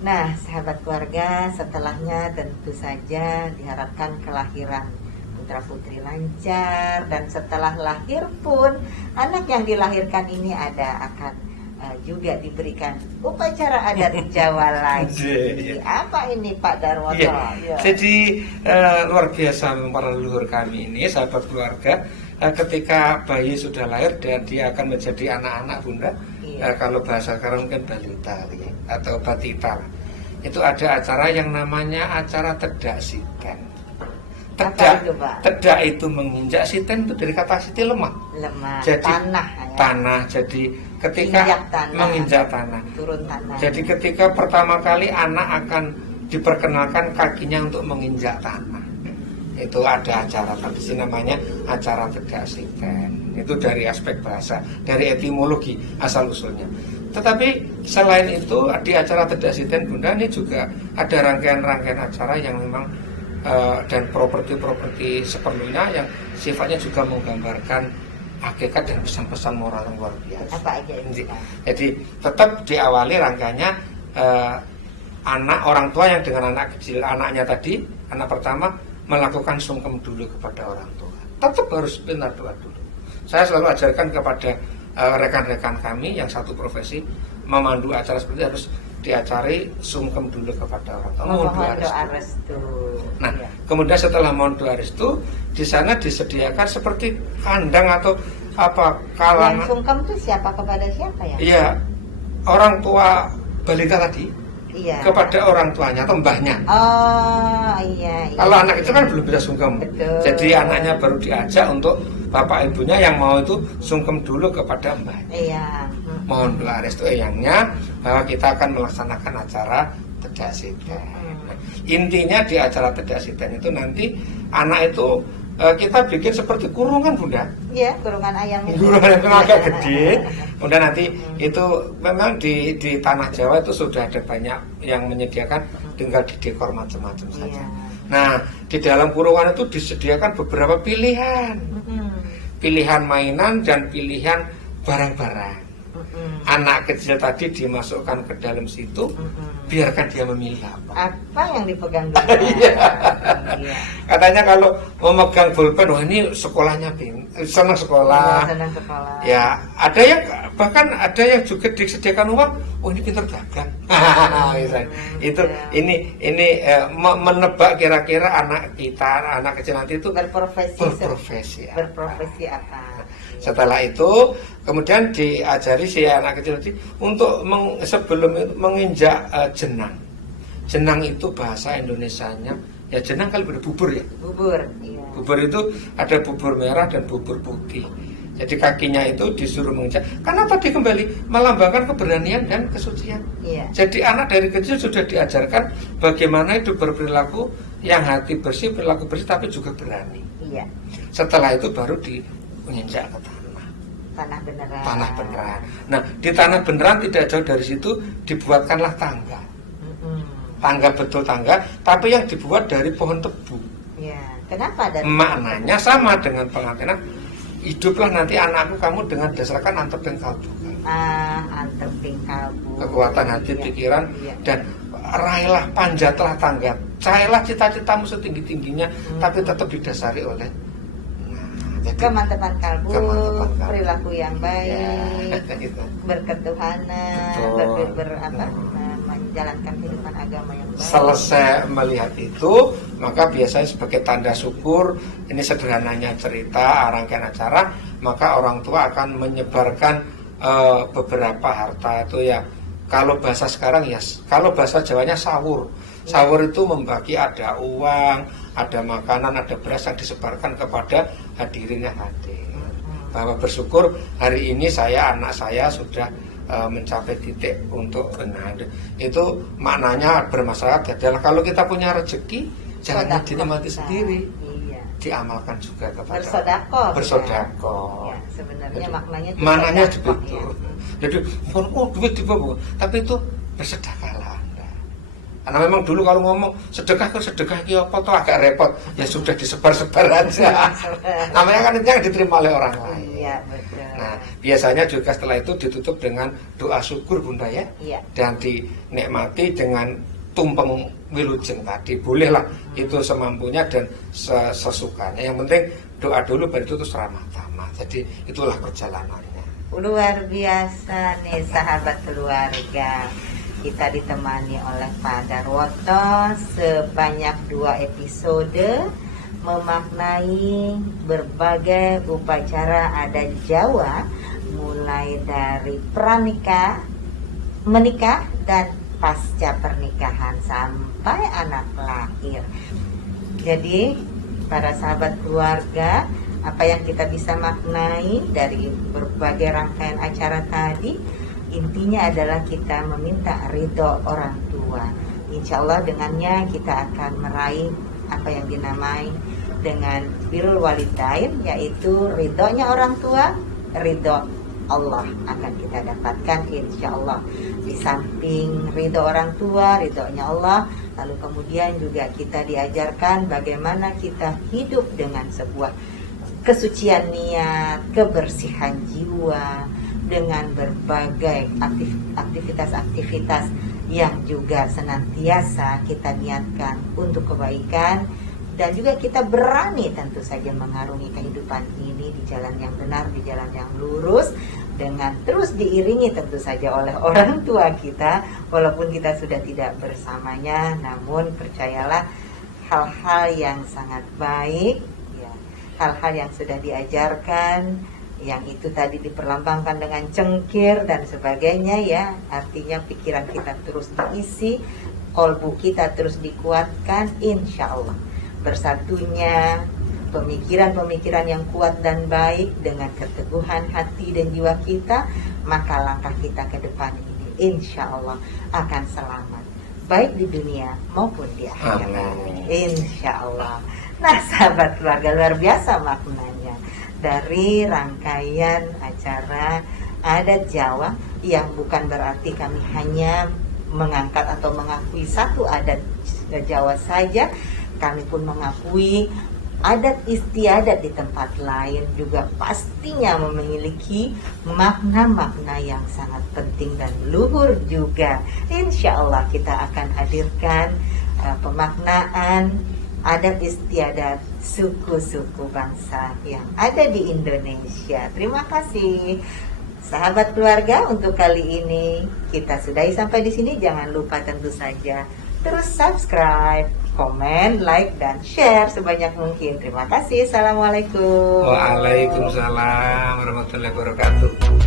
Nah, sahabat keluarga, setelahnya tentu saja diharapkan kelahiran putra putri lancar, dan setelah lahir pun anak yang dilahirkan ini akan juga diberikan upacara adat Jawa lagi. Apa ini Pak Darwoto? Ya. Jadi luar biasa para leluhur kami ini, sahabat keluarga, ketika bayi sudah lahir dan dia akan menjadi anak-anak bunda, kalau bahasa sekarang mungkin balita atau batita, itu ada acara yang namanya acara tedak siten. Tedak itu menginjak, siten itu dari kata siti lemah. Jadi tanah. Jadi ketika menginjak tanah, turun tanah. Jadi ketika pertama kali anak akan diperkenalkan kakinya untuk menginjak tanah, itu ada acara tradisi namanya acara tedak siten. Itu dari aspek bahasa, dari etimologi asal usulnya. Tetapi selain itu di acara tedak siten bunda ini juga ada rangkaian-rangkaian acara yang memang dan properti-properti sepenuhnya yang sifatnya juga menggambarkan hakikat dan pesan-pesan moral yang luar biasa. Apa aja itu? Jadi tetap diawali rangkaiannya anak orang tua yang dengan anak kecil anaknya tadi, anak pertama melakukan sungkem dulu kepada orang tua. Tetap harus benar doa dulu. Saya selalu ajarkan kepada rekan-rekan kami yang satu profesi, memandu acara seperti itu harus diacari sungkem dulu kepada orang tua, mohon doa restu. Nah, kemudian setelah mohon doa restu, di sana disediakan seperti kandang atau apa kalangan. Yang sungkem itu siapa kepada siapa ya? Iya, orang tua balita tadi. Iya. Kepada orang tuanya atau mbahnya. Oh iya. Kalau anak itu kan belum bisa sungkem. Betul. Jadi anaknya baru diajak untuk bapak ibunya yang mau itu sungkem dulu kepada mbahnya. Iya. Mohon doa restu eyangnya bahwa kita akan melaksanakan acara tedak siten. Nah, intinya di acara tedak siten itu nanti anak itu kita bikin seperti kurungan bunda. Iya, kurungan ayam. Kurungan yang agak gede. Kemudian nanti itu memang di tanah Jawa itu sudah ada banyak yang menyediakan, tinggal didekor macam-macam saja. Nah, di dalam kurungan itu disediakan beberapa pilihan. Pilihan mainan dan pilihan barang-barang. Anak kecil tadi dimasukkan ke dalam situ, biarkan dia memilih apa yang dipegang dulu. Katanya kalau memegang bolpen, wah ini sekolahnya senang sekolah. Ya, ada yang bahkan ada yang juga disediakan uang, oh ini pintar dagang. Ini menebak kira-kira anak kita, anak kecil nanti itu berprofesi apa. Setelah itu kemudian diajari si anak kecil tadi untuk sebelum itu menginjak jenang. Jenang itu bahasa Indonesianya ya, jenang kalau udah bubur ya. Bubur itu ada bubur merah dan bubur putih. Jadi kakinya itu disuruh menginjak. Karena tadi kembali melambangkan keberanian dan kesucian. Jadi anak dari kecil sudah diajarkan bagaimana itu berperilaku yang hati bersih, perilaku bersih tapi juga berani. Setelah itu baru menginjak ke tanah beneran. Nah, di tanah beneran tidak jauh dari situ dibuatkanlah tangga. Tangga betul tangga, tapi yang dibuat dari pohon tebu. Kenapa? Maknanya sama dengan pengantinan. Hiduplah nanti anakku kamu dengan dasarkan anteping kalbu. Anteping kalbu. Kekuatan hati, pikiran, dan raihlah panjatlah tangga Cailah cita-citamu setinggi-tingginya, tapi tetap didasari oleh kemantapan kalbu, kemantapan kalbu, perilaku yang baik, ya, gitu. berketuhanan, menjalankan kehidupan agama yang baik. Selesai melihat itu, maka biasanya sebagai tanda syukur, ini sederhananya cerita, rangkaian acara, maka orang tua akan menyebarkan beberapa harta itu ya. Kalau bahasa sekarang ya, kalau bahasa Jawanya sawur. Sawur itu membagi, ada uang, ada makanan, ada beras yang disebarkan kepada hadirin yang hadir. Bahwa bersyukur hari ini anak saya sudah mencapai titik untuk itu maknanya bermasyarakat adalah kalau kita punya rezeki jangan dinikmati sendiri, diamalkan juga kepada bersedekah. Ya, sebenarnya maknanya begitu. Jadi duit dibawa, tapi itu bersedekahlah Anda. Karena memang dulu kalau ngomong sedekah itu apa tuh agak repot, ya sudah disebar-sebar aja. Namanya kan itu yang diterima oleh orang lain. Iya, betul. Nah, biasanya juga setelah itu ditutup dengan doa syukur Bunda ya. Iya. Dan dinikmati dengan tumpeng wilujeng tadi. Bolehlah itu semampunya dan sesukanya. Yang penting doa dulu baru itu terus ramah tamah. Jadi itulah perjalanannya. Luar biasa nih sahabat keluarga. Kita ditemani oleh Pak Darwoto sebanyak 2 episode memaknai berbagai upacara adat Jawa, mulai dari pranikah, menikah, dan pasca pernikahan sampai anak lahir. Jadi para sahabat keluarga, apa yang kita bisa maknai dari berbagai rangkaian acara tadi, intinya adalah kita meminta ridho orang tua. Insya Allah dengannya kita akan meraih apa yang dinamai dengan birrul walidain, yaitu ridhonya orang tua, ridho Allah akan kita dapatkan insya Allah. Di samping ridho orang tua, ridhonya Allah, lalu kemudian juga kita diajarkan bagaimana kita hidup dengan sebuah kesucian niat, kebersihan jiwa, dengan berbagai aktivitas-aktivitas yang juga senantiasa kita niatkan untuk kebaikan, dan juga kita berani tentu saja mengarungi kehidupan ini di jalan yang benar, di jalan yang lurus, dengan terus diiringi tentu saja oleh orang tua kita, walaupun kita sudah tidak bersamanya, namun percayalah hal-hal yang sangat baik, hal-hal yang sudah diajarkan, yang itu tadi diperlambangkan dengan cengkir dan sebagainya ya, artinya pikiran kita terus diisi, kolbu kita terus dikuatkan, insya Allah bersatunya pemikiran-pemikiran yang kuat dan baik dengan keteguhan hati dan jiwa kita, maka langkah kita ke depan ini insya Allah akan selamat, baik di dunia maupun di akhirat, insya Allah. Nah sahabat keluarga, luar biasa maknanya dari rangkaian acara adat Jawa, yang bukan berarti kami hanya mengangkat atau mengakui satu adat Jawa saja. Kami pun mengakui adat istiadat di tempat lain juga pastinya memiliki makna-makna yang sangat penting dan luhur juga. Insya Allah kita akan hadirkan pemaknaan adat istiadat suku-suku bangsa yang ada di Indonesia. Terima kasih sahabat keluarga, untuk kali ini kita sudahi sampai di sini. Jangan lupa tentu saja terus subscribe, komen, like, dan share sebanyak mungkin. Terima kasih. Assalamualaikum. Waalaikumsalam warahmatullahi wabarakatuh.